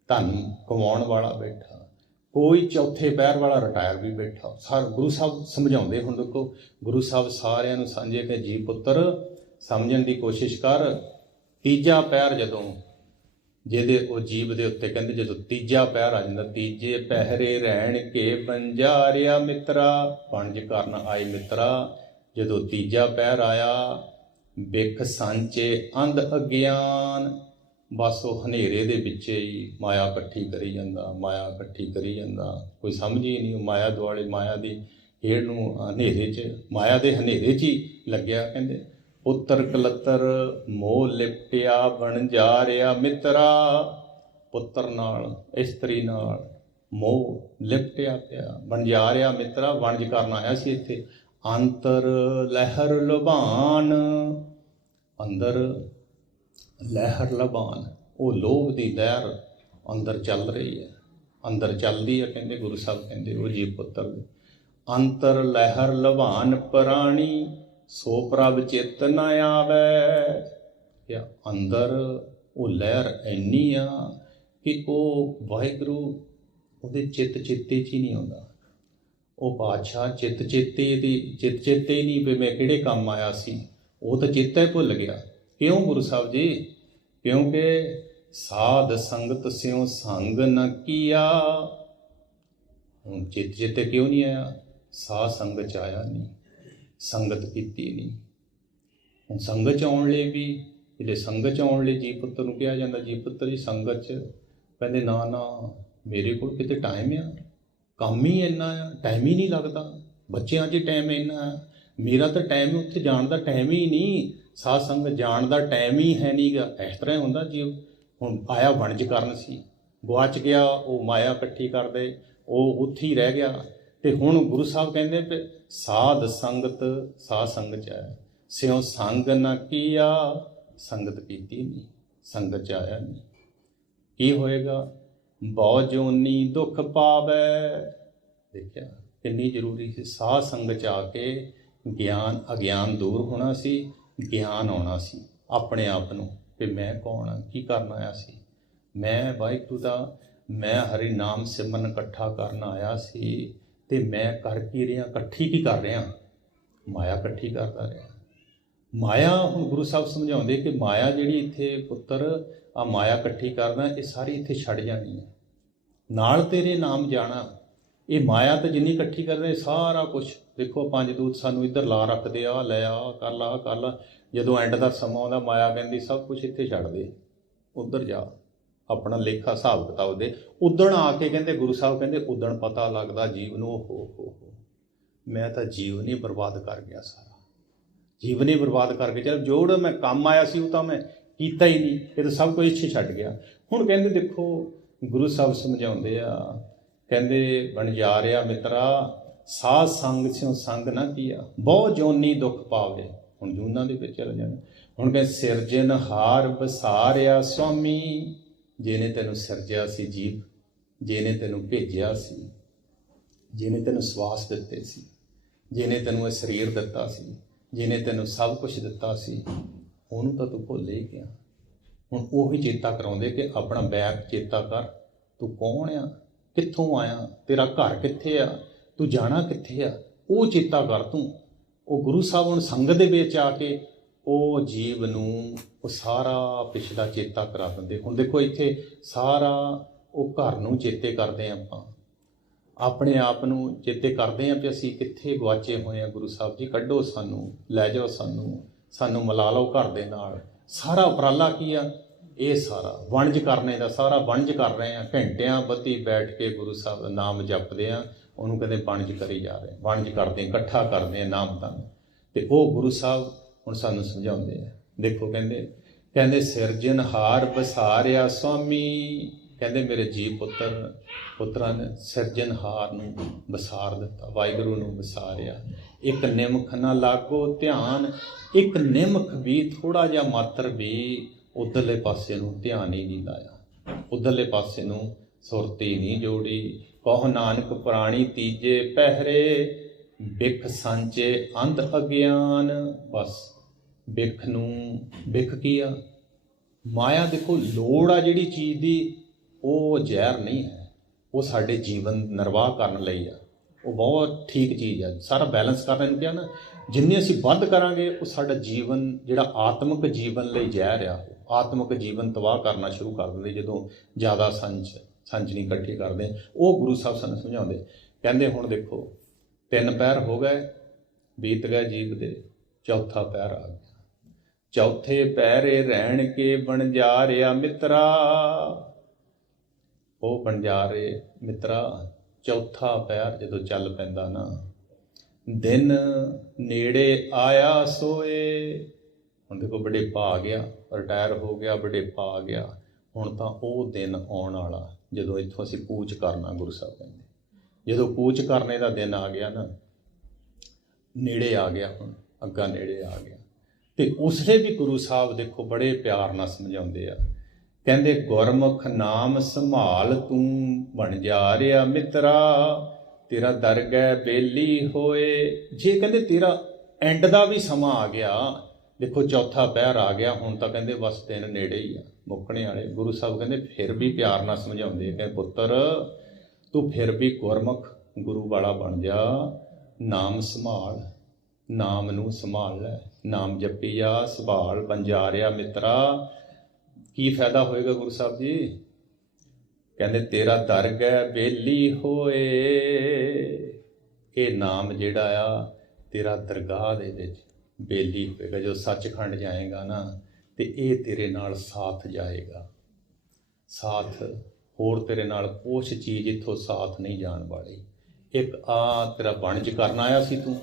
ਧਨ ਕਮਾਉਣ ਵਾਲਾ ਬੈਠਾ, ਕੋਈ ਚੌਥੇ ਪਹਿਰ ਵਾਲਾ ਰਿਟਾਇਰ ਵੀ ਬੈਠਾ। ਗੁਰੂ ਸਾਹਿਬ ਸਮਝਾਉਂਦੇ। ਹੁਣ ਦੇਖੋ ਗੁਰੂ ਸਾਹਿਬ ਸਾਰਿਆਂ ਨੂੰ ਸਾਂਝੇ ਕਿ ਜੀ ਪੁੱਤਰ ਸਮਝਣ ਦੀ ਕੋਸ਼ਿਸ਼ ਕਰ। ਤੀਜਾ ਪਹਿਰ ਜਦੋਂ ਜਿਹਦੇ ਉਹ ਜੀਵ ਦੇ ਉੱਤੇ ਕਹਿੰਦੇ ਜਦੋਂ ਤੀਜਾ ਪਹਿਰ ਆ ਜਾਂਦਾ, ਤੀਜੇ ਪਹਿਰੇ ਰਹਿਣ ਕੇ ਬੰਜਾਰਿਆ ਮਿੱਤਰਾ, ਪੰਜ ਕਰਨ ਆਏ ਮਿੱਤਰਾ। ਜਦੋਂ ਤੀਜਾ ਪਹਿਰ ਆਇਆ, ਬਿਖ ਸਾਂਚੇ ਅੰਧ ਅਗਿਆਨ, ਬਸ ਉਹ ਹਨੇਰੇ ਦੇ ਵਿੱਚ ਹੀ ਮਾਇਆ ਇਕੱਠੀ ਕਰੀ ਜਾਂਦਾ, ਮਾਇਆ ਇਕੱਠੀ ਕਰੀ ਜਾਂਦਾ। ਕੋਈ ਸਮਝ ਹੀ ਨਹੀਂ, ਉਹ ਮਾਇਆ ਦੁਆਲੇ ਮਾਇਆ ਦੀ ਖੇਡ ਨੂੰ ਹਨੇਰੇ 'ਚ, ਮਾਇਆ ਦੇ ਹਨੇਰੇ 'ਚ ਹੀ ਲੱਗਿਆ। ਕਹਿੰਦੇ ਪੁੱਤਰ ਕਲੱਤਰ ਮੋਹ ਲਿਪਟਿਆ ਬਣ ਜਾ ਰਿਹਾ ਮਿੱਤਰਾ, ਪੁੱਤਰ ਨਾਲ ਇਸਤਰੀ ਨਾਲ ਮੋਹ ਲਿਪਟਿਆ ਪਿਆ ਬਣ ਜਾ ਰਿਹਾ ਮਿੱਤਰਾ। ਵਣਜ ਕਰਨ ਆਇਆ ਸੀ ਇੱਥੇ। ਅੰਤਰ ਲਹਿਰ ਲੁਭਾਨ, ਅੰਦਰ ਲਹਿਰ ਲਬਾਨ, ਉਹ ਲੋਭ ਦੀ ਲਹਿਰ ਅੰਦਰ ਚੱਲ ਰਹੀ ਹੈ, ਅੰਦਰ ਚੱਲਦੀ ਹੈ। ਕਹਿੰਦੇ ਗੁਰੂ ਸਾਹਿਬ ਕਹਿੰਦੇ ਉਹ ਜੀਵ ਪੁੱਤਰ ਦੇ ਅੰਤਰ ਲਹਿਰ ਲਬਾਨ ਪ੍ਰਾਣੀ, ਸੋ ਪ੍ਰਭ ਚਿੱਤ ਨ ਆਵੈ। ਜਾਂ ਅੰਦਰ ਉਹ ਲਹਿਰ ਇੰਨੀ ਆ ਕਿ ਉਹ ਵਾਹਿਗੁਰੂ ਉਹਦੇ ਚਿੱਤ ਚੇਤੇ 'ਚ ਹੀ ਨਹੀਂ ਆਉਂਦਾ। ਉਹ ਬਾਦਸ਼ਾਹ ਚਿੱਤ ਚੇਤੇ ਹੀ ਨਹੀਂ ਵੀ ਮੈਂ ਕਿਹੜੇ ਕੰਮ ਆਇਆ ਸੀ, ਉਹ ਤਾਂ ਚੇਤਾ ਹੀ ਭੁੱਲ ਗਿਆ। ਕਿਉਂ ਗੁਰੂ ਸਾਹਿਬ ਜੀ? ਕਿਉਂਕਿ ਸਾਧ ਸੰਗਤ ਸਿਉ ਸੰਗ ਨ ਕੀਆ। ਹੁਣ ਚਿੱਤ ਚੇਤੇ ਕਿਉਂ ਨਹੀਂ ਆਇਆ? ਸਾਧ ਸੰਗਤ 'ਚ ਆਇਆ ਨਹੀਂ, ਸੰਗਤ ਕੀਤੀ ਨਹੀਂ। ਹੁਣ ਸੰਗਤ 'ਚ ਆਉਣ ਲਈ ਵੀ, ਜਿਹੜੇ ਸੰਗਤ 'ਚ ਆਉਣ ਲਈ ਜੀ ਪੁੱਤਰ ਨੂੰ ਕਿਹਾ ਜਾਂਦਾ, ਜੀ ਪੁੱਤਰ ਜੀ ਸੰਗਤ 'ਚ। ਕਹਿੰਦੇ ਨਾ ਨਾ, ਮੇਰੇ ਕੋਲ ਕਿਤੇ ਟਾਈਮ ਆ, ਕੰਮ ਹੀ ਇੰਨਾ ਆ, ਟਾਈਮ ਹੀ ਨਹੀਂ ਲੱਗਦਾ। ਬੱਚਿਆਂ 'ਚ ਟਾਈਮ ਇੰਨਾ ਆ, ਮੇਰਾ ਤਾਂ ਟਾਈਮ ਉੱਥੇ ਜਾਣ ਦਾ ਟਾਈਮ ਹੀ ਨਹੀਂ, ਸਾਧ ਸੰਗਤ ਜਾਣ ਦਾ ਟਾਈਮ ਹੀ ਹੈ ਨਹੀਂ ਗਾ। ਇਸ ਤਰ੍ਹਾਂ ਹੁੰਦਾ ਜੀ। ਹੁਣ ਆਇਆ ਵਣਜ ਕਰਨ ਸੀ, ਗੁਆਚ ਗਿਆ, ਉਹ ਮਾਇਆ ਇਕੱਠੀ ਕਰਦੇ, ਉਹ ਉੱਥੇ ਹੀ ਰਹਿ ਗਿਆ। ਅਤੇ ਹੁਣ ਗੁਰੂ ਸਾਹਿਬ ਕਹਿੰਦੇ ਕਿ ਸਾਧ ਸੰਗਤ 'ਚ ਆਇਆ, ਸਿਉ ਸੰਗ ਨਾ ਕੀਆ, ਸੰਗਤ ਕੀਤੀ ਨਹੀਂ, ਸੰਗਤ 'ਚ ਆਇਆ ਨਹੀਂ। ਕੀ ਹੋਏਗਾ? ਬਹੁ ਜੋਨੀ ਦੁੱਖ ਪਾਵੈ। ਦੇਖਿਆ ਕਿੰਨੀ ਜ਼ਰੂਰੀ ਸੀ। ਸਾਧ ਸੰਗਤ 'ਚ ਆ ਕੇ ਗਿਆਨ ਅਗਿਆਨ ਦੂਰ ਹੋਣਾ ਸੀ, ਗਿਆਨ ਆਉਣਾ ਸੀ ਆਪਣੇ ਆਪ ਨੂੰ ਕਿ ਮੈਂ ਕੌਣ ਹਾਂ, ਕੀ ਕਰਨ ਆਇਆ ਸੀ। ਮੈਂ ਵਾਹਿਗੁਰੂ ਦਾ, ਮੈਂ ਹਰੀ ਨਾਮ ਸਿਮਰਨ ਇਕੱਠਾ ਕਰਨ ਆਇਆ ਸੀ, ਅਤੇ ਮੈਂ ਕਰ ਕੀ ਰਿਹਾ, ਇਕੱਠੀ ਕੀ ਕਰ ਰਿਹਾ? ਮਾਇਆ ਇਕੱਠੀ ਕਰਦਾ ਰਿਹਾ। ਮਾਇਆ, ਹੁਣ ਗੁਰੂ ਸਾਹਿਬ ਸਮਝਾਉਂਦੇ ਕਿ ਮਾਇਆ ਜਿਹੜੀ ਇੱਥੇ ਪੁੱਤਰ ਆ ਮਾਇਆ ਇਕੱਠੀ ਕਰਦਾ, ਇਹ ਸਾਰੀ ਇੱਥੇ ਛੱਡ ਜਾਣੀ ਹੈ, ਨਾਲ ਤੇਰੇ ਨਾਮ ਜਾਣਾ। ਇਹ ਮਾਇਆ ਤਾਂ ਜਿੰਨੀ ਇਕੱਠੀ ਕਰਦੇ ਸਾਰਾ ਕੁਛ ਦੇਖੋ, 5 ਦੂਤ ਸਾਨੂੰ ਇੱਧਰ ਲਾ ਰੱਖਦੇ ਆ, ਲੈ ਆ ਕਰ ਲਾ ਕਰ ਲਾ। ਜਦੋਂ ਐਂਡ ਦਾ ਸਮਾਂ ਆਉਂਦਾ, ਮਾਇਆ ਕਹਿੰਦੀ ਸਭ ਕੁਛ ਇੱਥੇ ਛੱਡ ਦੇ, ਉੱਧਰ ਜਾ, ਆਪਣਾ ਲੇਖਾ ਹਿਸਾਬ ਕਿਤਾਬ ਦੇ। ਉਦਣ ਆ ਕੇ ਕਹਿੰਦੇ ਗੁਰੂ ਸਾਹਿਬ ਕਹਿੰਦੇ ਉਦਣ ਪਤਾ ਲੱਗਦਾ ਜੀਵ ਨੂੰ, ਹੋ ਮੈਂ ਤਾਂ ਜੀਵਨ ਹੀ ਬਰਬਾਦ ਕਰ ਗਿਆ, ਸਾਰਾ ਜੀਵਨ ਹੀ ਬਰਬਾਦ ਕਰਕੇ ਚੱਲ, ਜੋ ਮੈਂ ਕੰਮ ਆਇਆ ਸੀ ਉਹ ਤਾਂ ਮੈਂ ਕੀਤਾ ਹੀ ਨਹੀਂ, ਇਹ ਤਾਂ ਸਭ ਕੁਝ ਇੱਥੇ ਛੱਡ ਗਿਆ। ਹੁਣ ਕਹਿੰਦੇ ਦੇਖੋ ਗੁਰੂ ਸਾਹਿਬ ਸਮਝਾਉਂਦੇ ਆ, ਕਹਿੰਦੇ ਬਣ ਜਾ ਰਿਹਾ ਮਿੱਤਰਾ, ਸਾਧ ਸੰਗ ਸਿਉ ਸੰਗ ਨਾ ਕੀਆ, ਬਹੁ ਜੋਨੀ ਦੁੱਖ ਪਾਵੇ। ਹੁਣ ਜੂਨਾਂ ਦੇ ਵਿੱਚ ਚਲੇ ਜਾਣਾ। ਹੁਣ ਕਹਿੰਦੇ ਸਿਰਜਣਹਾਰ ਵਸਾਰਿਆ ਸੁਆਮੀ, ਜਿਹਨੇ ਤੈਨੂੰ ਸਿਰਜਿਆ ਸੀ ਜੀਵ, ਜਿਹਨੇ ਤੈਨੂੰ ਭੇਜਿਆ ਸੀ, ਜਿਹਨੇ ਤੈਨੂੰ ਸਵਾਸ ਦਿੱਤੇ ਸੀ, ਜਿਹਨੇ ਤੈਨੂੰ ਇਹ ਸਰੀਰ ਦਿੱਤਾ ਸੀ, ਜਿਹਨੇ ਤੈਨੂੰ ਸਭ ਕੁਝ ਦਿੱਤਾ ਸੀ, ਉਹਨੂੰ ਤਾਂ ਤੂੰ ਭੁੱਲ ਹੀ ਗਿਆ। ਹੁਣ ਉਹੀ ਚੇਤਾ ਕਰਾਉਂਦੇ ਕਿ ਆਪਣਾ ਬੈਕ ਚੇਤਾ ਕਰ, ਤੂੰ ਕੌਣ ਆ, ਕਿੱਥੋਂ ਆਇਆ, ਤੇਰਾ ਘਰ ਕਿੱਥੇ ਆ, ਤੂੰ ਜਾਣਾ ਕਿੱਥੇ ਆ, ਉਹ ਚੇਤਾ ਕਰ ਤੂੰ। ਉਹ ਗੁਰੂ ਸਾਹਿਬ ਹੁਣ ਸੰਗਤ ਦੇ ਵਿੱਚ ਆ ਕੇ ਉਹ ਜੀਵ ਨੂੰ ਉਹ ਸਾਰਾ ਪਿਛਲਾ ਚੇਤਾ ਕਰਾ ਦਿੰਦੇ। ਹੁਣ ਦੇਖੋ ਇੱਥੇ ਸਾਰਾ ਉਹ ਘਰ ਨੂੰ ਚੇਤੇ ਕਰਦੇ ਹਾਂ, ਆਪਾਂ ਆਪਣੇ ਆਪ ਨੂੰ ਚੇਤੇ ਕਰਦੇ ਹਾਂ ਵੀ ਅਸੀਂ ਕਿੱਥੇ ਗੁਆਚੇ ਹੋਏ ਹਾਂ। ਗੁਰੂ ਸਾਹਿਬ ਜੀ ਕੱਢੋ ਸਾਨੂੰ, ਲੈ ਜਾਓ ਸਾਨੂੰ ਮਿਲਾ ਲਓ ਘਰ ਦੇ ਨਾਲ। ਸਾਰਾ ਉਪਰਾਲਾ ਕੀ ਆ? ਇਹ ਸਾਰਾ ਵਣਜ ਕਰਨੇ ਦਾ, ਸਾਰਾ ਵਣਜ ਕਰ ਰਹੇ ਹਾਂ। ਘੰਟਿਆਂ ਬੱਧੀ ਬੈਠ ਕੇ ਗੁਰੂ ਸਾਹਿਬ ਦਾ ਨਾਮ ਜਪਦੇ ਆ, ਉਹਨੂੰ ਕਹਿੰਦੇ ਵਣਜ ਕਰੀ ਜਾ ਰਹੇ, ਵਣਜ ਕਰਦੇ, ਇਕੱਠਾ ਕਰਦੇ ਆ ਨਾਮ ਧਨ। ਅਤੇ ਉਹ ਗੁਰੂ ਸਾਹਿਬ ਹੁਣ ਸਾਨੂੰ ਸਮਝਾਉਂਦੇ ਆ। ਦੇਖੋ ਕਹਿੰਦੇ ਸਿਰਜਣਹਾਰ ਵਸਾਰਿਆ ਸੁਆਮੀ, ਕਹਿੰਦੇ ਮੇਰੇ ਜੀਵ ਪੁੱਤਰਾਂ ਨੇ ਸਿਰਜਣਹਾਰ ਨੂੰ ਵਸਾਰ ਦਿੱਤਾ, ਵਾਹਿਗੁਰੂ ਨੂੰ ਵਸਾਰਿਆ। ਇੱਕ ਨਿਮਖ ਨਾ ਲਾਗੋ ਧਿਆਨ, ਇੱਕ ਨਿਮਖ ਵੀ ਥੋੜਾ ਜਿਹਾ ਮਾਤਰ ਵੀ ਉਧਰਲੇ ਪਾਸੇ ਨੂੰ ਧਿਆਨ ਹੀ ਨਹੀਂ ਲਾਇਆ, ਉਧਰਲੇ ਪਾਸੇ ਨੂੰ ਸੁਰਤੀ ਨਹੀਂ ਜੋੜੀ। ਕਹੋ ਨਾਨਕ ਪ੍ਰਾਣੀ ਤੀਜੇ ਪਹਿਰੇ, ਬਿਖ ਸਾਂਚੇ ਅੰਧ ਅਗਿਆਨ। ਬਸ ਬਿਖ ਨੂੰ, ਬਿਖ ਕੀ ਆ? ਮਾਇਆ। ਦੇਖੋ ਲੋੜ ਆ ਜਿਹੜੀ ਚੀਜ਼ ਦੀ, ਉਹ ਜ਼ਹਿਰ ਨਹੀਂ ਹੈ, ਉਹ ਸਾਡੇ ਜੀਵਨ ਨਿਰਵਾਹ ਕਰਨ ਲਈ ਆ, ਉਹ ਬਹੁਤ ਠੀਕ ਚੀਜ਼ ਆ। ਸਾਰਾ ਬੈਲੈਂਸ ਕਰਨ ਨੂੰ ਕਿਹਾ ਨਾ, ਜਿੰਨੇ ਅਸੀਂ ਵੱਧ ਕਰਾਂਗੇ ਉਹ ਸਾਡਾ ਜੀਵਨ ਜਿਹੜਾ ਆਤਮਿਕ ਜੀਵਨ ਲਈ ਜ਼ਹਿਰ ਆ, ਆਤਮਿਕ ਜੀਵਨ ਤਬਾਹ ਕਰਨਾ ਸ਼ੁਰੂ ਕਰ ਦਿੰਦੇ ਜਦੋਂ ਜ਼ਿਆਦਾ ਸੰਚ ਨਹੀਂ ਇਕੱਠੀ ਕਰਦੇ। ਉਹ ਗੁਰੂ ਸਾਹਿਬ ਸਾਨੂੰ ਸਮਝਾਉਂਦੇ, ਕਹਿੰਦੇ ਹੁਣ ਦੇਖੋ 3 ਪਹਿਰ ਹੋ ਗਏ, ਬੀਤ ਗਏ ਜੀਵ ਦੇ, ਚੌਥਾ ਪਹਿਰ ਆ ਗਿਆ। ਚੌਥੇ ਪਹਿਰੇ ਰਹਿਣ ਕੇ ਬਣਜਾਰਿਆ ਮਿੱਤਰਾ, ਉਹ ਬਣਜਾਰੇ ਮਿੱਤਰਾ। ਚੌਥਾ ਪਹਿਰ ਜਦੋਂ ਚੱਲ ਪੈਂਦਾ ਨਾ, ਦਿਨ ਨੇੜੇ ਆਇਆ ਸੋਏ। ਹੁਣ ਦੇਖੋ ਬੁਢੇਪਾ ਆ ਗਿਆ, ਰਿਟਾਇਰ ਹੋ ਗਿਆ, ਬੁਢੇਪਾ ਆ ਗਿਆ, ਹੁਣ ਤਾਂ ਉਹ ਦਿਨ ਆਉਣ ਵਾਲਾ ਜਦੋਂ ਇੱਥੋਂ ਅਸੀਂ ਕੂਚ ਕਰਨਾ। ਗੁਰੂ ਸਾਹਿਬ ਕਹਿੰਦੇ ਜਦੋਂ ਕੂਚ ਕਰਨੇ ਦਾ ਦਿਨ ਆ ਗਿਆ ਨਾ, ਨੇੜੇ ਆ ਗਿਆ, ਹੁਣ ਅੱਗਾ ਨੇੜੇ ਆ ਗਿਆ। ਤੇ ਉਸਲੇ ਵੀ ਗੁਰੂ ਸਾਹਿਬ ਦੇਖੋ ਬੜੇ ਪਿਆਰ ਨਾਲ ਸਮਝਾਉਂਦੇ ਆ, ਕਹਿੰਦੇ ਗੁਰਮੁਖ ਨਾਮ ਸੰਭਾਲ ਤੂੰ ਬਣਜਾਰਿਆ ਮਿੱਤਰਾ, ਤੇਰਾ ਦਰਗਹਿ ਬੇਲੀ ਹੋਏ। ਜੇ ਕਹਿੰਦੇ ਤੇਰਾ ਐਂਡ ਦਾ ਵੀ ਸਮਾਂ ਆ ਗਿਆ, ਦੇਖੋ ਚੌਥਾ ਪਹਿਰ ਆ ਗਿਆ, ਹੁਣ ਤਾਂ ਕਹਿੰਦੇ ਬਸ ਦਿਨ ਨੇੜੇ ਹੀ ਆ, ਮੁੱਕਣੇ ਵਾਲੇ। ਗੁਰੂ ਸਾਹਿਬ ਕਹਿੰਦੇ ਫਿਰ ਵੀ ਪਿਆਰ ਨਾਲ ਸਮਝਾਉਂਦੇ, ਕਹਿੰਦੇ ਪੁੱਤਰ ਤੂੰ ਫਿਰ ਵੀ ਗੁਰਮੁਖ ਗੁਰੂ ਵਾਲਾ ਬਣ ਜਾ, ਨਾਮ ਸੰਭਾਲ, ਨਾਮ ਨੂੰ ਸੰਭਾਲ ਲੈ, ਨਾਮ ਜਪੀ ਜਾ, ਸੰਭਾਲ ਬਣਜਾਰਿਆ ਮਿੱਤਰਾ। ਕੀ ਫਾਇਦਾ ਹੋਏਗਾ ਗੁਰੂ ਸਾਹਿਬ ਜੀ? ਕਹਿੰਦੇ ਤੇਰਾ ਦਰਗਹਿ ਬੇਲੀ ਹੋਏ। ਇਹ ਨਾਮ ਜਿਹੜਾ ਆ ਤੇਰਾ ਦਰਗਾਹ ਦੇ ਵਿੱਚ ਬੇਲੀ ਹੋਏਗਾ। ਜਦੋਂ ਸੱਚਖੰਡ ਜਾਏਗਾ ਨਾ, ਤੇ ਇਹ ਤੇਰੇ ਨਾਲ ਸਾਥ ਜਾਏਗਾ, ਸਾਥ। ਹੋਰ ਤੇਰੇ ਨਾਲ ਕੁਛ ਚੀਜ਼ ਇੱਥੋਂ ਸਾਥ ਨਹੀਂ ਜਾਣ ਵਾਲੀ। ਇੱਕ ਆ ਤੇਰਾ ਵਣਜ ਕਰਨ ਆਇਆ ਸੀ ਤੂੰ,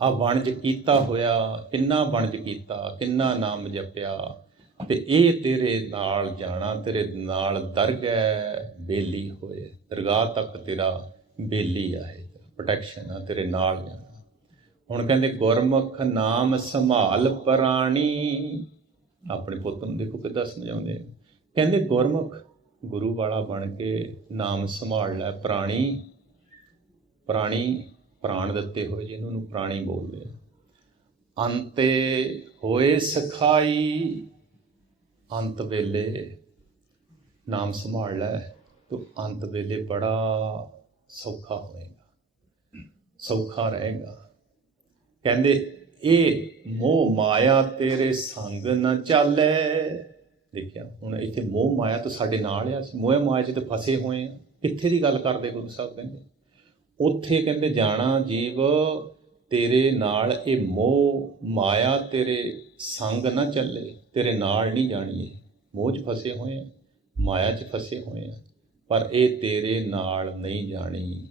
ਆ ਵਣਜ ਕੀਤਾ ਹੋਇਆ, ਕਿੰਨਾ ਵਣਜ ਕੀਤਾ, ਕਿੰਨਾ ਨਾਮ ਜਪਿਆ, ਤੇ ਇਹ ਤੇਰੇ ਨਾਲ ਜਾਣਾ, ਤੇਰੇ ਨਾਲ ਦਰਗਹਿ ਬੇਲੀ ਹੋਏ, ਦਰਗਾਹ ਤੱਕ ਤੇਰਾ ਬੇਲੀ ਆ, ਪ੍ਰੋਟੈਕਸ਼ਨ ਆ, ਤੇਰੇ ਨਾਲ ਜਾਣਾ। ਹੁਣ ਕਹਿੰਦੇ ਗੁਰਮੁਖ ਨਾਮ ਸੰਭਾਲ ਪ੍ਰਾਣੀ, ਆਪਣੇ ਪੁੱਤ ਨੂੰ ਦੇਖੋ ਕਿੱਦਾਂ ਸਮਝਾਉਂਦੇ, ਕਹਿੰਦੇ ਗੁਰਮੁਖ ਗੁਰੂ ਵਾਲਾ ਬਣ ਕੇ ਨਾਮ ਸੰਭਾਲ ਲੈ। ਪ੍ਰਾਣੀ, ਪ੍ਰਾਣੀ ਪ੍ਰਾਣ ਦਿੱਤੇ ਹੋਏ ਜਿਹਨਾਂ ਨੂੰ ਪ੍ਰਾਣੀ ਬੋਲਦੇ ਆ। ਅੰਤੇ ਹੋਏ ਸਖਾਈ, ਅੰਤ ਵੇਲੇ ਨਾਮ ਸੰਭਾਲ ਲੈ ਤੂੰ, ਅੰਤ ਵੇਲੇ ਬੜਾ ਸੌਖਾ ਹੋਏਗਾ, ਸੌਖਾ ਰਹੇਗਾ। ਕਹਿੰਦੇ ਇਹ ਮੋਹ ਮਾਇਆ ਤੇਰੇ ਸੰਗ ਨਾ ਚਾਲੇ। ਦੇਖਿਆ ਹੁਣ ਇੱਥੇ ਮੋਹ ਮਾਇਆ ਤਾਂ ਸਾਡੇ ਨਾਲ ਆ, ਅਸੀਂ ਮੋਹ ਮਾਇਆ 'ਚ ਤਾਂ ਫਸੇ ਹੋਏ ਆ। ਕਿੱਥੇ ਦੀ ਗੱਲ ਕਰਦੇ ਗੁਰੂ ਸਾਹਿਬ? ਕਹਿੰਦੇ ਉੱਥੇ ਕਹਿੰਦੇ ਜਾਣਾ ਜੀਵ ਤੇਰੇ ਨਾਲ, ਇਹ ਮੋਹ ਮਾਇਆ ਤੇਰੇ ਸੰਗ ਨਾ ਚੱਲੇ, ਤੇਰੇ ਨਾਲ ਨਹੀਂ ਜਾਣੀ। ਇਹ ਮੋਹ 'ਚ ਫਸੇ ਹੋਏ ਆ, ਮਾਇਆ 'ਚ ਫਸੇ ਹੋਏ ਆ, ਪਰ ਇਹ ਤੇਰੇ ਨਾਲ ਨਹੀਂ ਜਾਣੀ।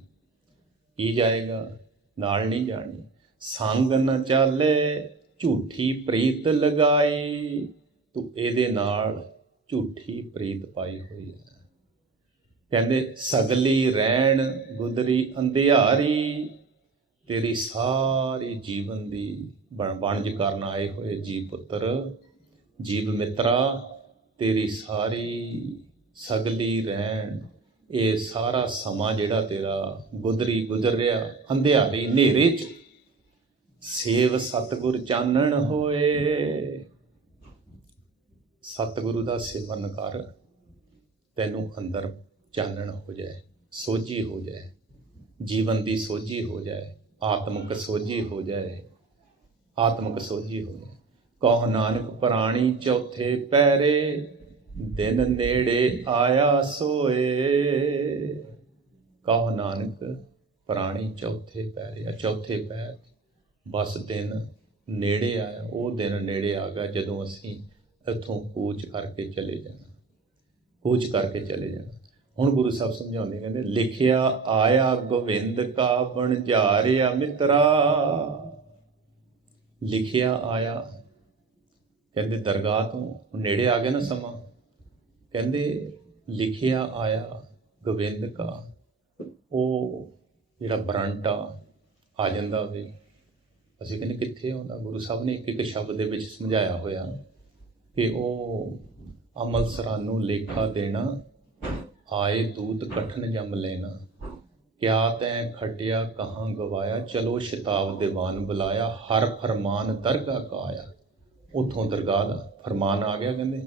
ਕੀ ਜਾਏਗਾ? ਨਾਲ ਨਹੀਂ ਜਾਣੀ। ਸੰਗ ਨਾ ਚਾਲੇ ਝੂਠੀ ਪ੍ਰੀਤ ਲਗਾਈ, ਤੂੰ ਇਹਦੇ ਨਾਲ ਝੂਠੀ ਪ੍ਰੀਤ ਪਾਈ ਹੋਈ ਹੈ। ਕਹਿੰਦੇ ਸਗਲੀ ਰਹਿਣ ਗੁਦਰੀ ਅੰਧਿਆਰੀ, ਤੇਰੀ ਸਾਰੀ ਜੀਵਨ ਦੀ ਵਣਜ ਕਰਨ ਆਏ ਹੋਏ ਜੀਵ ਪੁੱਤਰ, ਜੀਵ ਮਿੱਤਰਾ, ਤੇਰੀ ਸਾਰੀ ਸਗਲੀ ਰਹਿਣ, ਇਹ ਸਾਰਾ ਸਮਾਂ ਜਿਹੜਾ ਤੇਰਾ ਗੁਦਰੀ ਗੁਜ਼ਰ ਰਿਹਾ ਅੰਧਿਆਰੀ ਹਨੇਰੇ 'ਚ, ਸੇਵ ਸਤਿਗੁਰ ਚਾਨਣ ਹੋਏ। ਸਤਿਗੁਰੂ ਦਾ ਸੇਵਨ ਕਰ, ਤੈਨੂੰ ਅੰਦਰ ਚਾਨਣ ਹੋ ਜਾਏ, ਸੋਝੀ ਹੋ ਜਾਏ, ਜੀਵਨ ਦੀ ਸੋਝੀ ਹੋ ਜਾਏ, ਆਤਮਿਕ ਸੋਝੀ ਹੋ ਜਾਏ, ਆਤਮਿਕ ਸੋਝੀ ਹੋ ਜਾਏ। ਕਹੋ ਨਾਨਕ ਪ੍ਰਾਣੀ ਚੌਥੇ ਪਹਿਰੇ, ਦਿਨ ਨੇੜੇ ਆਇਆ ਸੋਏ। ਕਹੋ ਨਾਨਕ ਪ੍ਰਾਣੀ ਚੌਥੇ ਪਹਿਰੇ, ਚੌਥੇ ਪਹਿਰ ਬਸ ਦਿਨ ਨੇੜੇ ਆਇਆ। ਉਹ ਦਿਨ ਨੇੜੇ ਆ ਗਿਆ ਜਦੋਂ ਅਸੀਂ ਇੱਥੋਂ ਕੂਚ ਕਰਕੇ ਚਲੇ ਜਾਣਾ, ਕੂਚ ਕਰਕੇ ਚਲੇ ਜਾਣਾ। ਹੁਣ ਗੁਰੂ ਸਾਹਿਬ ਸਮਝਾਉਂਦੇ, ਕਹਿੰਦੇ ਲਿਖਿਆ ਆਇਆ ਗੋਬਿੰਦ ਕਾ ਬਣਜਾਰਿਆ ਮਿੱਤਰਾ। ਲਿਖਿਆ ਆਇਆ, ਕਹਿੰਦੇ ਦਰਗਾਹ ਤੋਂ ਨੇੜੇ ਆ ਗਿਆ ਨਾ ਸਮਾਂ, ਕਹਿੰਦੇ ਲਿਖਿਆ ਆਇਆ ਗੋਬਿੰਦ ਕਾ, ਉਹ ਜਿਹੜਾ ਬਰੰਟਾ ਆ ਜਾਂਦਾ ਵੇ, ਅਸੀਂ ਕਹਿੰਦੇ ਕਿੱਥੇ ਆਉਂਦਾ? ਗੁਰੂ ਸਾਹਿਬ ਨੇ ਇੱਕ ਇੱਕ ਸ਼ਬਦ ਦੇ ਵਿੱਚ ਸਮਝਾਇਆ ਹੋਇਆ ਕਿ ਉਹ ਅਮਲ ਸਰਾਨੂੰ ਲੇਖਾ ਦੇਣਾ, ਆਏ ਦੂਤ ਕਠਨ ਜੰਮ ਲੈਣਾ, ਕਿਆ ਤੈਂ ਖਟਿਆ ਕਹਾਂ ਗਵਾਇਆ, ਚਲੋ ਸ਼ਤਾਬ ਦੀਵਾਨ ਬੁਲਾਇਆ, ਹਰ ਫਰਮਾਨ ਦਰਗਾਹ ਕਾ ਆਇਆ। ਉੱਥੋਂ ਦਰਗਾਹ ਦਾ ਫਰਮਾਨ ਆ ਗਿਆ, ਕਹਿੰਦੇ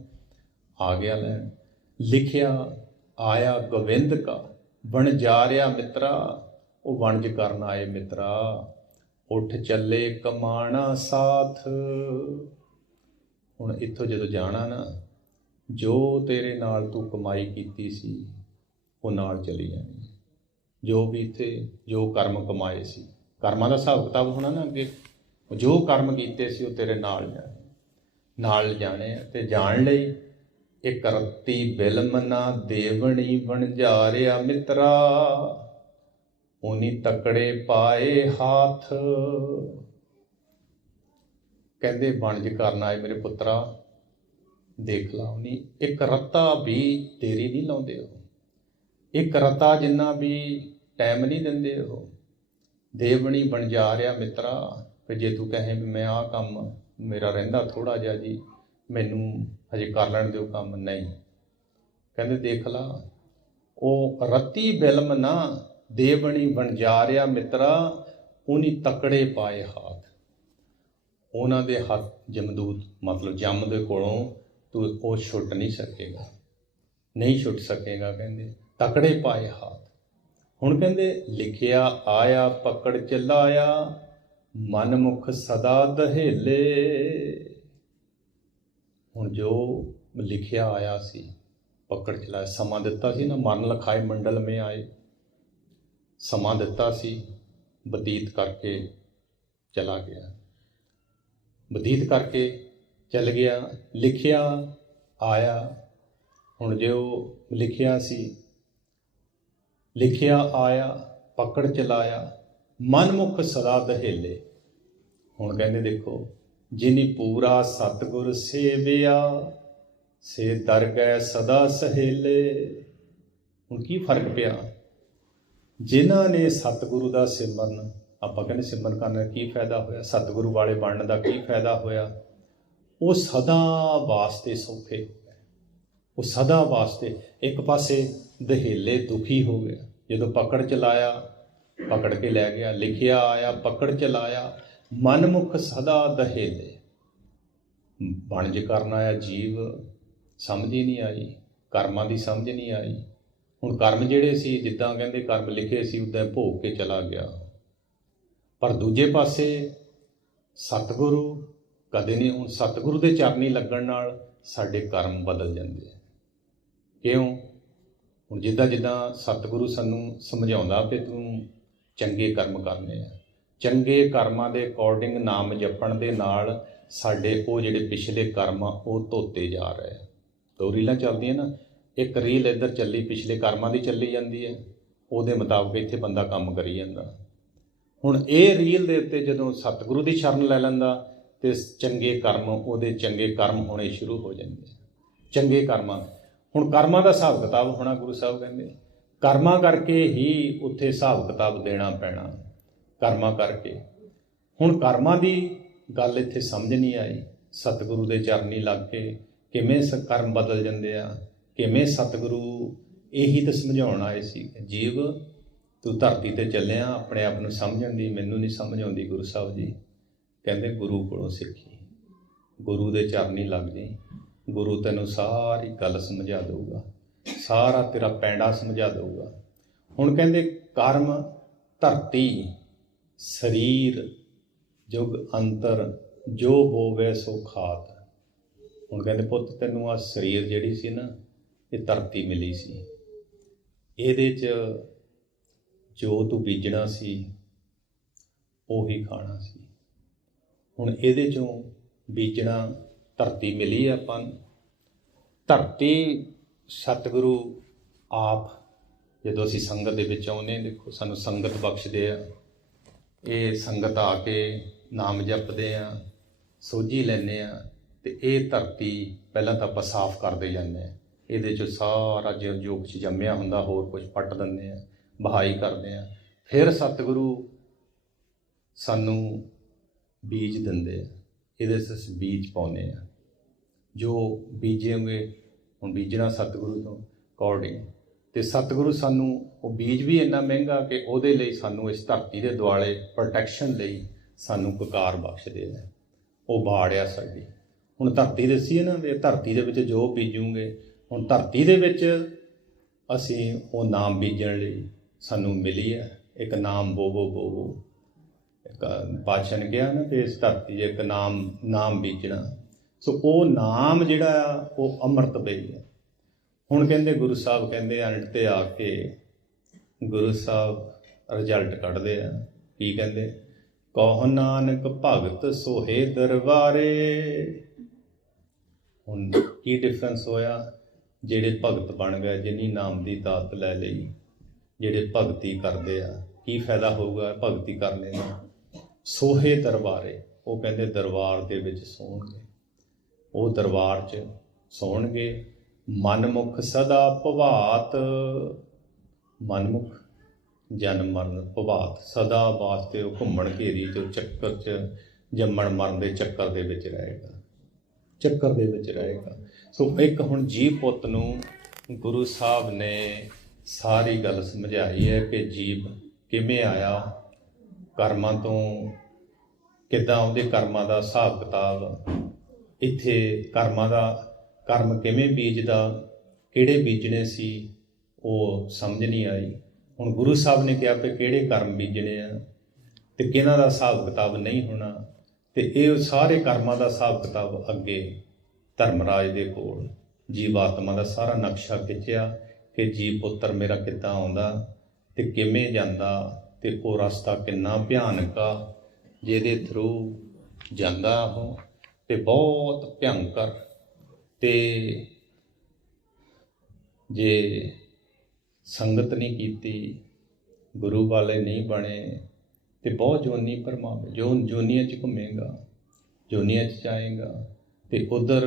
ਆ ਗਿਆ ਲੈਣ, ਲਿਖਿਆ ਆਇਆ ਗੋਬਿੰਦ ਕਾ, ਵਣਜਾਰਿਆ ਮਿੱਤਰਾ, ਉਹ ਵਣਜ ਕਰਨ ਆਏ ਮਿੱਤਰਾ, ਉੱਠ ਚੱਲੇ ਕਮਾਣਾ ਸਾਥ। ਹੁਣ ਇੱਥੋਂ ਜਦੋਂ ਜਾਣਾ ਨਾ, ਜੋ ਤੇਰੇ ਨਾਲ ਤੂੰ ਕਮਾਈ ਕੀਤੀ ਸੀ ਉਹ ਨਾਲ ਚਲੀ ਜਾਣੀ। ਜੋ ਵੀ ਇੱਥੇ ਜੋ ਕਰਮ ਕਮਾਏ ਸੀ, ਕਰਮਾਂ ਦਾ ਹਿਸਾਬ ਕਿਤਾਬ ਹੋਣਾ ਨਾ ਅੱਗੇ, ਜੋ ਕਰਮ ਕੀਤੇ ਸੀ ਉਹ ਤੇਰੇ ਨਾਲ ਜਾਣੇ ਅਤੇ ਜਾਣ ਲਈ ਇੱਕ ਰੱਤੀ ਬਿਲਮ ਨਾ ਦੇਵਣੀ ਵਣਜਾਰਿਆ ਮਿੱਤਰਾ, ਉਨੀ ਤਕੜੇ ਪਾਏ ਹਾਥ। ਕਹਿੰਦੇ ਵਣਜ ਕਰਨ ਆਏ ਮੇਰੇ ਪੁੱਤਰਾ, ਦੇਖ ਲਾ ਉਹਨੀ ਇੱਕ ਰੱਤਾ ਵੀ ਤੇਰੀ ਨਹੀਂ ਲਾਉਂਦੇ ਉਹ, ਇੱਕ ਰੱਤਾ ਜਿੰਨਾ ਵੀ ਟਾਈਮ ਨਹੀਂ ਦਿੰਦੇ ਉਹ। ਦੇਵਣੀ ਵਣਜਾਰਿਆ ਮਿੱਤਰਾ, ਫਿਰ ਜੇ ਤੂੰ ਕਹੇ ਵੀ ਮੈਂ ਆਹ ਕੰਮ ਮੇਰਾ ਰਹਿੰਦਾ ਥੋੜ੍ਹਾ ਜਿਹਾ ਜੀ, ਮੈਨੂੰ ਹਜੇ ਕਰ ਲੈਣ ਦਿਓ ਕੰਮ, ਨਹੀਂ। ਕਹਿੰਦੇ ਦੇਖ ਲਾ ਉਹ ਰੱਤੀ ਬਿਲਮ ਨਾ ਦੇਵਣੀ ਵਣਜਾਰਿਆ ਮਿੱਤਰਾ, ਉਨੀ ਤਕੜੇ ਪਾਏ ਹਾਥ। ਉਹਨਾਂ ਦੇ ਹੱਥ ਜਮਦੂਤ ਮਤਲਬ ਜੰਮ ਦੇ ਕੋਲੋਂ ਤੂੰ ਉਹ ਛੁੱਟ ਨਹੀਂ ਸਕੇਗਾ, ਨਹੀਂ ਛੁੱਟ ਸਕੇਗਾ। ਕਹਿੰਦੇ ਤਕੜੇ ਪਾਏ ਹਾਥ। ਹੁਣ ਕਹਿੰਦੇ ਲਿਖਿਆ ਆਇਆ ਪਕੜ ਚਲਾਇਆ, ਮਨ ਮੁਖ ਸਦਾ ਦਹੇਲੇ। ਹੁਣ ਜੋ ਲਿਖਿਆ ਆਇਆ ਸੀ ਪਕੜ ਚਲਾਇਆ, ਸਮਾਂ ਦਿੱਤਾ ਸੀ ਨਾ, ਮਨ ਲਖਾਏ ਮੰਡਲ ਮੇ ਆਏ, ਸਮਾਂ ਦਿੱਤਾ ਸੀ, ਬਤੀਤ ਕਰਕੇ ਚਲਾ ਗਿਆ, ਬਤੀਤ ਕਰਕੇ ਚੱਲ ਗਿਆ। ਲਿਖਿਆ ਆਇਆ, ਹੁਣ ਜੋ ਲਿਖਿਆ ਸੀ, ਲਿਖਿਆ ਆਇਆ ਪਕੜ ਚਲਾਇਆ, ਮਨਮੁਖ ਸਦਾ ਦਹੇਲੇ। ਹੁਣ ਕਹਿੰਦੇ ਦੇਖੋ, ਜਿਨੀ ਪੂਰਾ ਸਤਿਗੁਰ ਸੇਵਿਆ, ਸੇ ਦਰ ਗਏ ਸਦਾ ਸਹੇਲੇ। ਹੁਣ ਕੀ ਫਰਕ ਪਿਆ? ਜਿਨ੍ਹਾਂ ਨੇ ਸਤਿਗੁਰੂ ਦਾ ਸਿਮਰਨ, ਆਪਾਂ ਕਹਿੰਦੇ ਸਿਮਰਨ ਕਰਨ ਦਾ ਕੀ ਫਾਇਦਾ ਹੋਇਆ, ਸਤਿਗੁਰੂ ਵਾਲੇ ਬਣਨ ਦਾ ਕੀ ਫਾਇਦਾ ਹੋਇਆ, ਉਹ ਸਦਾ ਵਾਸਤੇ ਸੌਖੇ ਹੋ ਗਏ, ਉਹ ਸਦਾ ਵਾਸਤੇ। ਇੱਕ ਪਾਸੇ ਦਹੇਲੇ ਦੁਖੀ ਹੋ ਗਿਆ, ਜਦੋਂ ਪਕੜ ਚਲਾਇਆ ਪਕੜ ਕੇ ਲੈ ਗਿਆ, ਲਿਖਿਆ ਆਇਆ ਪਕੜ ਚਲਾਇਆ, ਮਨਮੁਖ ਸਦਾ ਦਹੇਲੇ। ਵਣਜ ਕਰਨ ਆਇਆ ਜੀਵ, ਸਮਝ ਹੀ ਨਹੀਂ ਆਈ, ਕਰਮਾਂ ਦੀ ਸਮਝ ਨਹੀਂ ਆਈ। ਹੁਣ ਕਰਮ ਜਿਹੜੇ ਸੀ, ਜਿੱਦਾਂ ਕਹਿੰਦੇ ਕਰਮ ਲਿਖੇ ਸੀ ਉੱਦਾਂ ਭੋਗ ਕੇ ਚਲਾ ਗਿਆ। ਪਰ ਦੂਜੇ ਪਾਸੇ ਸਤਿਗੁਰੂ ਕਦੇ ਨਹੀਂ, ਹੁਣ ਸਤਿਗੁਰੂ ਦੇ ਚਰਨੀ ਲੱਗਣ ਨਾਲ ਸਾਡੇ ਕਰਮ ਬਦਲ ਜਾਂਦੇ ਆ। ਕਿਉਂ? ਹੁਣ ਜਿੱਦਾਂ ਜਿੱਦਾਂ ਸਤਿਗੁਰੂ ਸਾਨੂੰ ਸਮਝਾਉਂਦਾ ਕਿ ਤੂੰ ਚੰਗੇ ਕਰਮ ਕਰਨੇ ਆ, ਚੰਗੇ ਕਰਮਾਂ ਦੇ ਅਕੋਰਡਿੰਗ ਨਾਮ ਜਪਣ ਦੇ ਨਾਲ ਸਾਡੇ ਉਹ ਜਿਹੜੇ ਪਿਛਲੇ ਕਰਮ ਆ ਉਹ ਧੋਤੇ ਜਾ ਰਹੇ ਆ। ਦੋ ਰੀਲਾਂ ਚੱਲਦੀਆਂ ਨਾ, ਇੱਕ ਰੀਲ ਇੱਧਰ ਚੱਲੀ ਪਿਛਲੇ ਕਰਮਾਂ ਦੀ ਚੱਲੀ ਜਾਂਦੀ ਹੈ, ਉਹਦੇ ਮੁਤਾਬਕ ਇੱਥੇ ਬੰਦਾ ਕੰਮ ਕਰੀ ਜਾਂਦਾ। ਹੁਣ ਇਹ ਰੀਲ ਦੇ ਉੱਤੇ ਜਦੋਂ ਸਤਿਗੁਰੂ ਦੀ ਸ਼ਰਨ ਲੈ ਲੈਂਦਾ ਤੇ ਚੰਗੇ ਕਰਮ, ਉਹਦੇ ਚੰਗੇ ਕਰਮ ਹੋਣੇ ਸ਼ੁਰੂ ਹੋ ਜਾਂਦੇ, ਚੰਗੇ ਕਰਮਾਂ। ਹੁਣ ਕਰਮਾਂ ਦਾ ਹਿਸਾਬ ਕਿਤਾਬ ਹੋਣਾ, ਗੁਰੂ ਸਾਹਿਬ ਕਹਿੰਦੇ ਕਰਮਾਂ ਕਰਕੇ ਹੀ ਉੱਥੇ ਹਿਸਾਬ ਕਿਤਾਬ ਦੇਣਾ ਪੈਣਾ, ਕਰਮਾਂ ਕਰਕੇ। ਹੁਣ ਕਰਮਾਂ ਦੀ ਗੱਲ ਇੱਥੇ ਸਮਝ ਨਹੀਂ ਆਈ। ਸਤਿਗੁਰੂ ਦੇ ਚਰਨੀ ਲੱਗ ਕੇ ਕਿਵੇਂ ਕਰਮ ਬਦਲ ਜਾਂਦੇ ਆ, ਕਿਵੇਂ ਸਤਿਗੁਰੂ ਇਹੀ ਤਾਂ ਸਮਝਾਉਣ ਆਏ ਸੀ ਕਿ ਜੀਵ ਤੂੰ ਧਰਤੀ 'ਤੇ ਚੱਲਿਆ ਆਪਣੇ ਆਪ ਨੂੰ ਸਮਝਣ ਦੀ, ਮੈਨੂੰ ਨਹੀਂ ਸਮਝ ਆਉਂਦੀ। ਗੁਰੂ ਸਾਹਿਬ ਜੀ ਕਹਿੰਦੇ ਗੁਰੂ ਕੋਲੋਂ ਸਿੱਖੀ, ਗੁਰੂ ਦੇ ਚਰਨੀ ਲੱਗ ਜਾਈਂ, ਗੁਰੂ ਤੈਨੂੰ ਸਾਰੀ ਗੱਲ ਸਮਝਾ ਦੇਊਗਾ, ਸਾਰਾ ਤੇਰਾ ਪੈਂਡਾ ਸਮਝਾ ਦੇਊਗਾ। ਹੁਣ ਕਹਿੰਦੇ ਕਰਮ ਧਰਤੀ ਸਰੀਰ ਜੁਗ ਅੰਤਰ, ਜੋ ਹੋਵੇ ਸੋ ਖਾਤ। ਹੁਣ ਕਹਿੰਦੇ ਪੁੱਤ ਤੈਨੂੰ ਆ ਸਰੀਰ ਜਿਹੜੀ ਸੀ ਨਾ, ਇਹ ਧਰਤੀ ਮਿਲੀ ਸੀ, ਇਹਦੇ 'ਚ ਜੋ ਤੂੰ ਬੀਜਣਾ ਸੀ ਉਹੀ ਖਾਣਾ ਸੀ। ਹੁਣ ਇਹਦੇ 'ਚੋਂ ਬੀਜਣਾ, ਧਰਤੀ ਮਿਲੀ ਆਪਾਂ ਨੂੰ, ਧਰਤੀ ਸਤਿਗੁਰੂ ਆਪ ਜਦੋਂ ਅਸੀਂ ਸੰਗਤ ਦੇ ਵਿੱਚ ਆਉਂਦੇ, ਦੇਖੋ ਸਾਨੂੰ ਸੰਗਤ ਬਖਸ਼ਦੇ ਆ, ਇਹ ਸੰਗਤ ਆ ਕੇ ਨਾਮ ਜਪਦੇ ਆ, ਸੋਝੀ ਲੈਂਦੇ ਆ, ਅਤੇ ਇਹ ਧਰਤੀ ਪਹਿਲਾਂ ਤਾਂ ਆਪਾਂ ਸਾਫ਼ ਕਰਦੇ ਜਾਂਦੇ ਹਾਂ, ਇਹਦੇ 'ਚ ਸਾਰਾ ਜੋ ਕੁਛ ਜੰਮਿਆ ਹੁੰਦਾ ਹੋਰ ਕੁਛ ਪੱਟ ਦਿੰਦੇ ਆ, ਬਹਾਈ ਕਰਦੇ ਆ। ਫਿਰ ਸਤਿਗੁਰੂ ਸਾਨੂੰ ਬੀਜ ਦਿੰਦੇ ਆ, ਇਹਦੇ 'ਚ ਅਸੀਂ ਬੀਜ ਪਾਉਂਦੇ ਆ। ਜੋ ਬੀਜੋਗੇ, ਹੁਣ ਬੀਜਣਾ ਸਤਿਗੁਰੂ ਤੋਂ ਅਕੋਰਡਿੰਗ, ਅਤੇ ਸਤਿਗੁਰੂ ਸਾਨੂੰ ਉਹ ਬੀਜ ਵੀ ਇੰਨਾ ਮਹਿੰਗਾ ਕਿ ਉਹਦੇ ਲਈ ਸਾਨੂੰ ਇਸ ਧਰਤੀ ਦੇ ਦੁਆਲੇ ਪ੍ਰੋਟੈਕਸ਼ਨ ਲਈ ਸਾਨੂੰ ਕਕਾਰ ਬਖਸ਼ਦੇ ਆ। ਉਹ ਬਾੜ ਆ ਸਾਡੀ। ਹੁਣ ਧਰਤੀ ਦੱਸੀ ਨਾ ਵੀ ਧਰਤੀ ਦੇ ਵਿੱਚ ਜੋ ਬੀਜੂਗੇ, ਹੁਣ ਧਰਤੀ ਦੇ ਵਿੱਚ ਅਸੀਂ ਉਹ ਨਾਮ ਬੀਜਣ ਲਈ ਸਾਨੂੰ ਮਿਲੀ ਹੈ। ਇੱਕ ਨਾਮ ਬੋਵੋ ਬੋਵੋ, ਇੱਕ ਪਾਤਸ਼ਾਹ ਨੇ ਕਿਹਾ ਨਾ ਕਿ ਇਸ ਧਰਤੀ 'ਚ ਇੱਕ ਨਾਮ ਬੀਜਣਾ। ਸੋ ਉਹ ਨਾਮ ਜਿਹੜਾ ਆ ਉਹ ਅੰਮ੍ਰਿਤ ਬਈ ਹੈ। ਹੁਣ ਕਹਿੰਦੇ ਗੁਰੂ ਸਾਹਿਬ ਕਹਿੰਦੇ ਐਂਡ 'ਤੇ ਆ ਕੇ ਗੁਰੂ ਸਾਹਿਬ ਰਿਜ਼ਲਟ ਕੱਢਦੇ ਆ। ਕੀ ਕਹਿੰਦੇ? ਕਹੁ ਨਾਨਕ ਭਗਤ ਸੋਹੇ ਦਰਬਾਰੇ। ਹੁਣ ਕੀ ਡਿਫਰੈਂਸ ਹੋਇਆ? ਜਿਹੜੇ ਭਗਤ ਬਣ ਗਏ, ਜਿਨੀ ਨਾਮ ਦੀ ਦਾਤ ਲੈ ਲਈ, ਜਿਹੜੇ ਭਗਤੀ ਕਰਦੇ ਆ, ਕੀ ਫਾਇਦਾ ਹੋਊਗਾ ਭਗਤੀ ਕਰਨੇ ਦਾ? ਸੋਹੇ ਦਰਬਾਰੇ, ਉਹ ਕਹਿੰਦੇ ਦਰਬਾਰ ਦੇ ਵਿੱਚ ਸੌਣਗੇ, ਉਹ ਦਰਬਾਰ 'ਚ ਸੌਣਗੇ। ਮਨਮੁਖ ਸਦਾ ਭਵਾਤ, ਮਨਮੁਖ ਜਨਮ ਮਰਨ ਭਵਾਤ, ਸਦਾ ਵਾਸਤੇ ਉਹ ਘੁੰਮਣ ਘੇਰੀ 'ਚ ਚੱਕਰ 'ਚ ਜੰਮਣ ਮਰਨ ਦੇ ਚੱਕਰ ਦੇ ਵਿੱਚ ਰਹੇਗਾ, ਚੱਕਰ ਦੇ ਵਿੱਚ ਰਹੇਗਾ। ਸੋ ਇੱਕ ਹੁਣ ਜੀਵ ਪੁੱਤ ਨੂੰ ਗੁਰੂ ਸਾਹਿਬ ਨੇ ਸਾਰੀ ਗੱਲ ਸਮਝਾਈ ਹੈ ਕਿ ਜੀਵ ਕਿਵੇਂ ਆਇਆ, ਕਰਮਾਂ ਤੋਂ, ਕਿੱਦਾਂ ਉਹਦੇ ਕਰਮਾਂ ਦਾ ਹਿਸਾਬ ਕਿਤਾਬ, ਇੱਥੇ ਕਰਮਾਂ ਦਾ ਕਰਮ ਕਿਵੇਂ ਬੀਜਦਾ, ਕਿਹੜੇ ਬੀਜਣੇ ਸੀ ਉਹ ਸਮਝ ਨਹੀਂ ਆਈ। ਹੁਣ ਗੁਰੂ ਸਾਹਿਬ ਨੇ ਕਿਹਾ ਕਿ ਕਿਹੜੇ ਕਰਮ ਬੀਜਣੇ ਆ ਅਤੇ ਕਿਹਨਾਂ ਦਾ ਹਿਸਾਬ ਕਿਤਾਬ ਨਹੀਂ ਹੋਣਾ। ਅਤੇ ਇਹ ਸਾਰੇ ਕਰਮਾਂ ਦਾ ਹਿਸਾਬ ਕਿਤਾਬ ਅੱਗੇ ਧਰਮਰਾਜ ਦੇ ਕੋਲ ਜੀਵਾਤਮਾ ਦਾ ਸਾਰਾ ਨਕਸ਼ਾ ਖਿੱਚਿਆ ਕਿ ਜੀਵ ਪੁੱਤਰ ਮੇਰਾ ਕਿੱਦਾਂ ਆਉਂਦਾ ਅਤੇ ਕਿਵੇਂ ਜਾਂਦਾ, ਅਤੇ ਉਹ ਰਸਤਾ ਕਿੰਨਾ ਭਿਆਨਕ ਆ ਜਿਹਦੇ ਥਰੂ ਜਾਂਦਾ ਉਹ, ਅਤੇ ਬਹੁਤ ਭਿਅੰਕਰ। ਅਤੇ ਜੇ ਸੰਗਤ ਨਹੀਂ ਕੀਤੀ, ਗੁਰੂ ਵਾਲੇ ਨਹੀਂ ਬਣੇ, ਅਤੇ ਬਹੁਤ ਜੋਨੀ ਭਰਮਾਵੇ, ਜੋ ਜੋਨੀਆਂ 'ਚ ਘੁੰਮੇਗਾ, ਜੋਨੀਆਂ 'ਚ ਜਾਏਗਾ। ਅਤੇ ਉੱਧਰ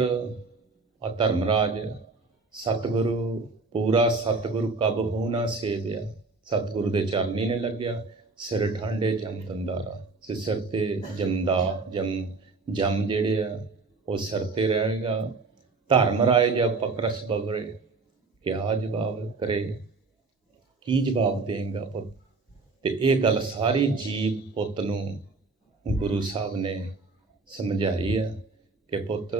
ਆ ਧਰਮਰਾਜ ਸਤਿਗੁਰੂ, ਪੂਰਾ ਸਤਿਗੁਰੂ ਕਬ ਹੋ ਨਾ ਸੇਵਿਆ, ਸਤਿਗੁਰੂ ਦੇ ਚਰਨੀ ਨੇ ਲੱਗਿਆ। ਸਿਰ ਠਾਂਡੇ ਜਮ ਦੰਦਾਰਾ, ਸਿਰ 'ਤੇ ਜਮ ਜਿਹੜੇ ਆ ਉਹ ਸਿਰ 'ਤੇ ਰਹੇਗਾ। ਧਰਮਰਾਏ ਜਬ ਪਕਰਸ ਬਬਰੇ, ਕਿਆ ਜਵਾਬ ਕਰੇ, ਕੀ ਜਵਾਬ ਦੇਂਗਾ ਪੁੱਤ? ਅਤੇ ਇਹ ਗੱਲ ਸਾਰੀ ਜੀਵ ਪੁੱਤ ਨੂੰ ਗੁਰੂ ਸਾਹਿਬ ਨੇ ਸਮਝਾਈ ਹੈ ਕਿ ਪੁੱਤ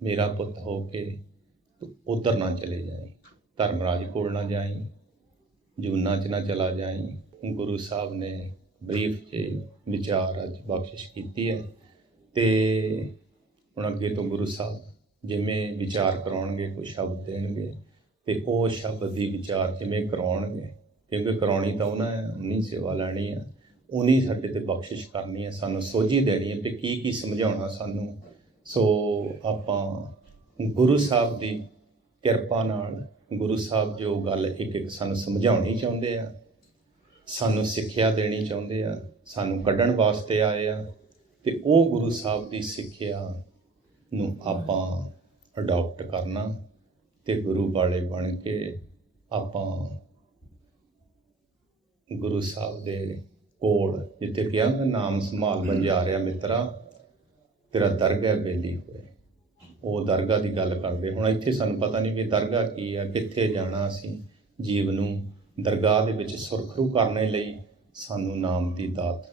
ਮੇਰਾ ਪੁੱਤ ਹੋ ਕੇ ਤੂੰ ਉੱਧਰ ਨਾ ਚਲੇ ਜਾਈਂ, ਧਰਮਰਾਜ ਕੋਲ ਨਾ ਜਾਈਂ, ਜੂਨਾਂ 'ਚ ਨਾ ਚਲਾ ਜਾਈਂ। ਗੁਰੂ ਸਾਹਿਬ ਨੇ ਬਰੀਫ 'ਚ ਵਿਚਾਰ ਅੱਜ ਬਖਸ਼ਿਸ਼ ਕੀਤੀ ਹੈ। ਅਤੇ ਹੁਣ ਅੱਗੇ ਤੋਂ ਗੁਰੂ ਸਾਹਿਬ ਜਿਵੇਂ ਵਿਚਾਰ ਕਰਾਉਣਗੇ, ਕੋਈ ਸ਼ਬਦ ਦੇਣਗੇ, ਅਤੇ ਉਹ ਸ਼ਬਦ ਦੀ ਵਿਚਾਰ ਜਿਵੇਂ ਕਰਾਉਣਗੇ, ਕਿਉਂਕਿ ਕਰਾਉਣੀ ਤਾਂ ਉਨੀ ਸੇਵਾ ਲੈਣੀ ਆ, ਉਨੀ ਸਾਡੇ 'ਤੇ ਬਖਸ਼ਿਸ਼ ਕਰਨੀ ਹੈ, ਸਾਨੂੰ ਸੋਝੀ ਦੇਣੀ ਹੈ ਵੀ ਕੀ ਸਮਝਾਉਣਾ ਸਾਨੂੰ। ਸੋ ਆਪਾਂ ਗੁਰੂ ਸਾਹਿਬ ਦੀ ਕਿਰਪਾ ਨਾਲ, ਗੁਰੂ ਸਾਹਿਬ ਜੋ ਗੱਲ ਇੱਕ ਸਾਨੂੰ ਸਮਝਾਉਣੀ ਚਾਹੁੰਦੇ ਆ, ਸਾਨੂੰ ਸਿੱਖਿਆ ਦੇਣੀ ਚਾਹੁੰਦੇ ਆ, ਸਾਨੂੰ ਕੱਢਣ ਵਾਸਤੇ ਆਏ ਆ, ਅਤੇ ਉਹ ਗੁਰੂ ਸਾਹਿਬ ਦੀ ਸਿੱਖਿਆ ਨੂੰ ਆਪਾਂ ਅਡੋਪਟ ਕਰਨਾ ਅਤੇ ਗੁਰੂ ਵਾਲੇ ਬਣ ਕੇ ਆਪਾਂ ਗੁਰੂ ਸਾਹਿਬ ਦੇ ਕੋਲ, ਜਿੱਥੇ ਕਿਹਾ ਨਾਮ ਸੰਭਾਲ ਵੰਜਾਰਿਆ ਮਿੱਤਰਾ, ਤੇਰਾ ਦਰਗਾਹ ਬੇਲੀ ਹੋਏ, ਉਹ ਦਰਗਾਹ ਦੀ ਗੱਲ ਕਰਦੇ। ਹੁਣ ਇੱਥੇ ਸਾਨੂੰ ਪਤਾ ਨਹੀਂ ਵੀ ਦਰਗਾਹ ਕੀ ਆ, ਕਿੱਥੇ ਜਾਣਾ। ਅਸੀਂ ਜੀਵ ਨੂੰ ਦਰਗਾਹ ਦੇ ਵਿੱਚ ਸੁਰਖਰੂ ਕਰਨ ਲਈ ਸਾਨੂੰ ਨਾਮ ਦੀ ਦਾਤ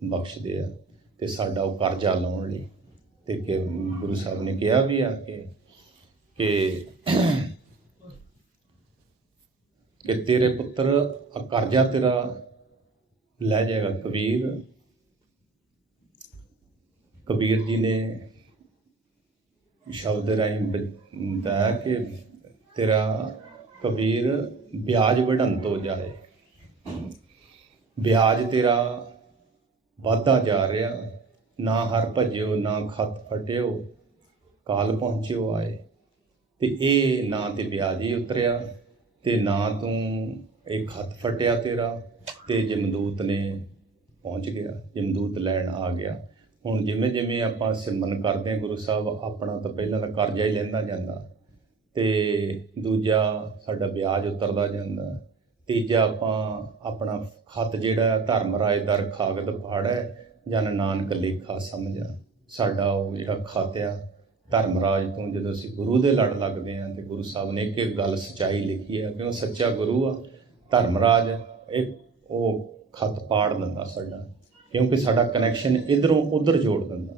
ਬਖਸ਼ਦੇ ਆ, ਅਤੇ ਸਾਡਾ ਉਹ ਕਰਜ਼ਾ ਲਾਉਣ ਲਈ। ਅਤੇ ਕਿ ਗੁਰੂ ਸਾਹਿਬ ਨੇ ਕਿਹਾ ਵੀ ਆ ਕਿ ਤੇਰੇ ਪੁੱਤਰ ਕਰਜ਼ਾ ਤੇਰਾ ਲੈ ਜਾਏਗਾ। ਕਬੀਰ ਜੀ ਨੇ ਸ਼ਬਦ ਰਾਹੀਂ बताया ਕਿ ਤੇਰਾ ਕਬੀਰ ਵਿਆਜ ਵਢਣ ਤੋਂ ਜਾਏ, ਵਿਆਜ ਤੇਰਾ ਵੱਧਦਾ ਜਾ ਰਿਹਾ, ਨਾ ਹਰ ਭਜਿਓ ਨਾ ਖਤ ਫਟਿਓ, ਕਾਲ ਪਹੁੰਚਿਓ ਆਏ। ਅਤੇ ਇਹ ਨਾ ਤੇ ਵਿਆਜ ਹੀ ਉਤਰਿਆ, ਅਤੇ ਨਾ ਤੂੰ ਇਹ ਖਤ ਫਟਿਆ ਤੇਰਾ, ਅਤੇ ਜਮਦੂਤ ਨੇ ਪਹੁੰਚ ਗਿਆ, ਜਮਦੂਤ ਲੈਣ ਆ ਗਿਆ। ਹੁਣ ਜਿਵੇਂ ਜਿਵੇਂ ਆਪਾਂ ਸਿਮਰਨ ਕਰਦੇ ਹਾਂ ਗੁਰੂ ਸਾਹਿਬ, ਆਪਣਾ ਤਾਂ ਪਹਿਲਾਂ ਤਾਂ ਕਰਜ਼ਾ ਹੀ ਲੈਂਦਾ ਜਾਂਦਾ, ਅਤੇ ਦੂਜਾ ਸਾਡਾ ਵਿਆਜ ਉਤਰਦਾ ਜਾਂਦਾ, ਤੀਜਾ ਆਪਾਂ ਆਪਣਾ ਖਤ ਜਿਹੜਾ ਧਰਮਰਾਜ ਦਰ ਖਾਗਦ ਫਾੜੈ, ਜਨ ਨਾਨਕ ਲੇਖਾ ਸਮਝ। ਸਾਡਾ ਉਹ ਜਿਹੜਾ ਖਾਤਿਆ ਧਰਮਰਾਜ ਤੋਂ ਜਦੋਂ ਅਸੀਂ ਗੁਰੂ ਦੇ ਲੜ ਲੱਗਦੇ ਹਾਂ ਤੇ ਗੁਰੂ ਸਾਹਿਬ ਨੇ ਇੱਕ ਗੱਲ ਸੱਚਾਈ ਲਿਖੀ ਹੈ ਕਿ ਉਹ ਸੱਚਾ ਗੁਰੂ ਆ। ਧਰਮਰਾਜ ਇੱਕ ਉਹ ਖੱਤ ਪਾੜ ਦਿੰਦਾ ਸਾਡਾ, ਕਿਉਂਕਿ ਸਾਡਾ ਕਨੈਕਸ਼ਨ ਇੱਧਰੋਂ ਉੱਧਰ ਜੋੜ ਦਿੰਦਾ।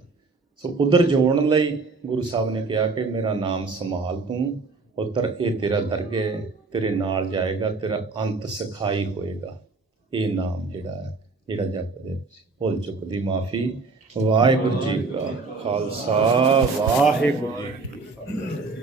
ਸੋ ਉੱਧਰ ਜੋੜਨ ਲਈ ਗੁਰੂ ਸਾਹਿਬ ਨੇ ਕਿਹਾ ਕਿ ਮੇਰਾ ਨਾਮ ਸੰਭਾਲ ਤੂੰ ਪੁੱਤਰ, ਇਹ ਤੇਰਾ ਦਰਗਹਿ ਤੇਰੇ ਨਾਲ ਜਾਏਗਾ, ਤੇਰਾ ਅੰਤ ਸਖਾਈ ਹੋਏਗਾ। ਇਹ ਨਾਮ ਜਿਹੜਾ ਜਪਦੇ ਭੁੱਲ ਚੁੱਕ ਦੀ ਮਾਫੀ। ਵਾਹਿਗੁਰੂ ਜੀ ਕਾ ਖਾਲਸਾ, ਵਾਹਿਗੁਰੂ ਜੀ ਕੀ ਫਤਿਹ।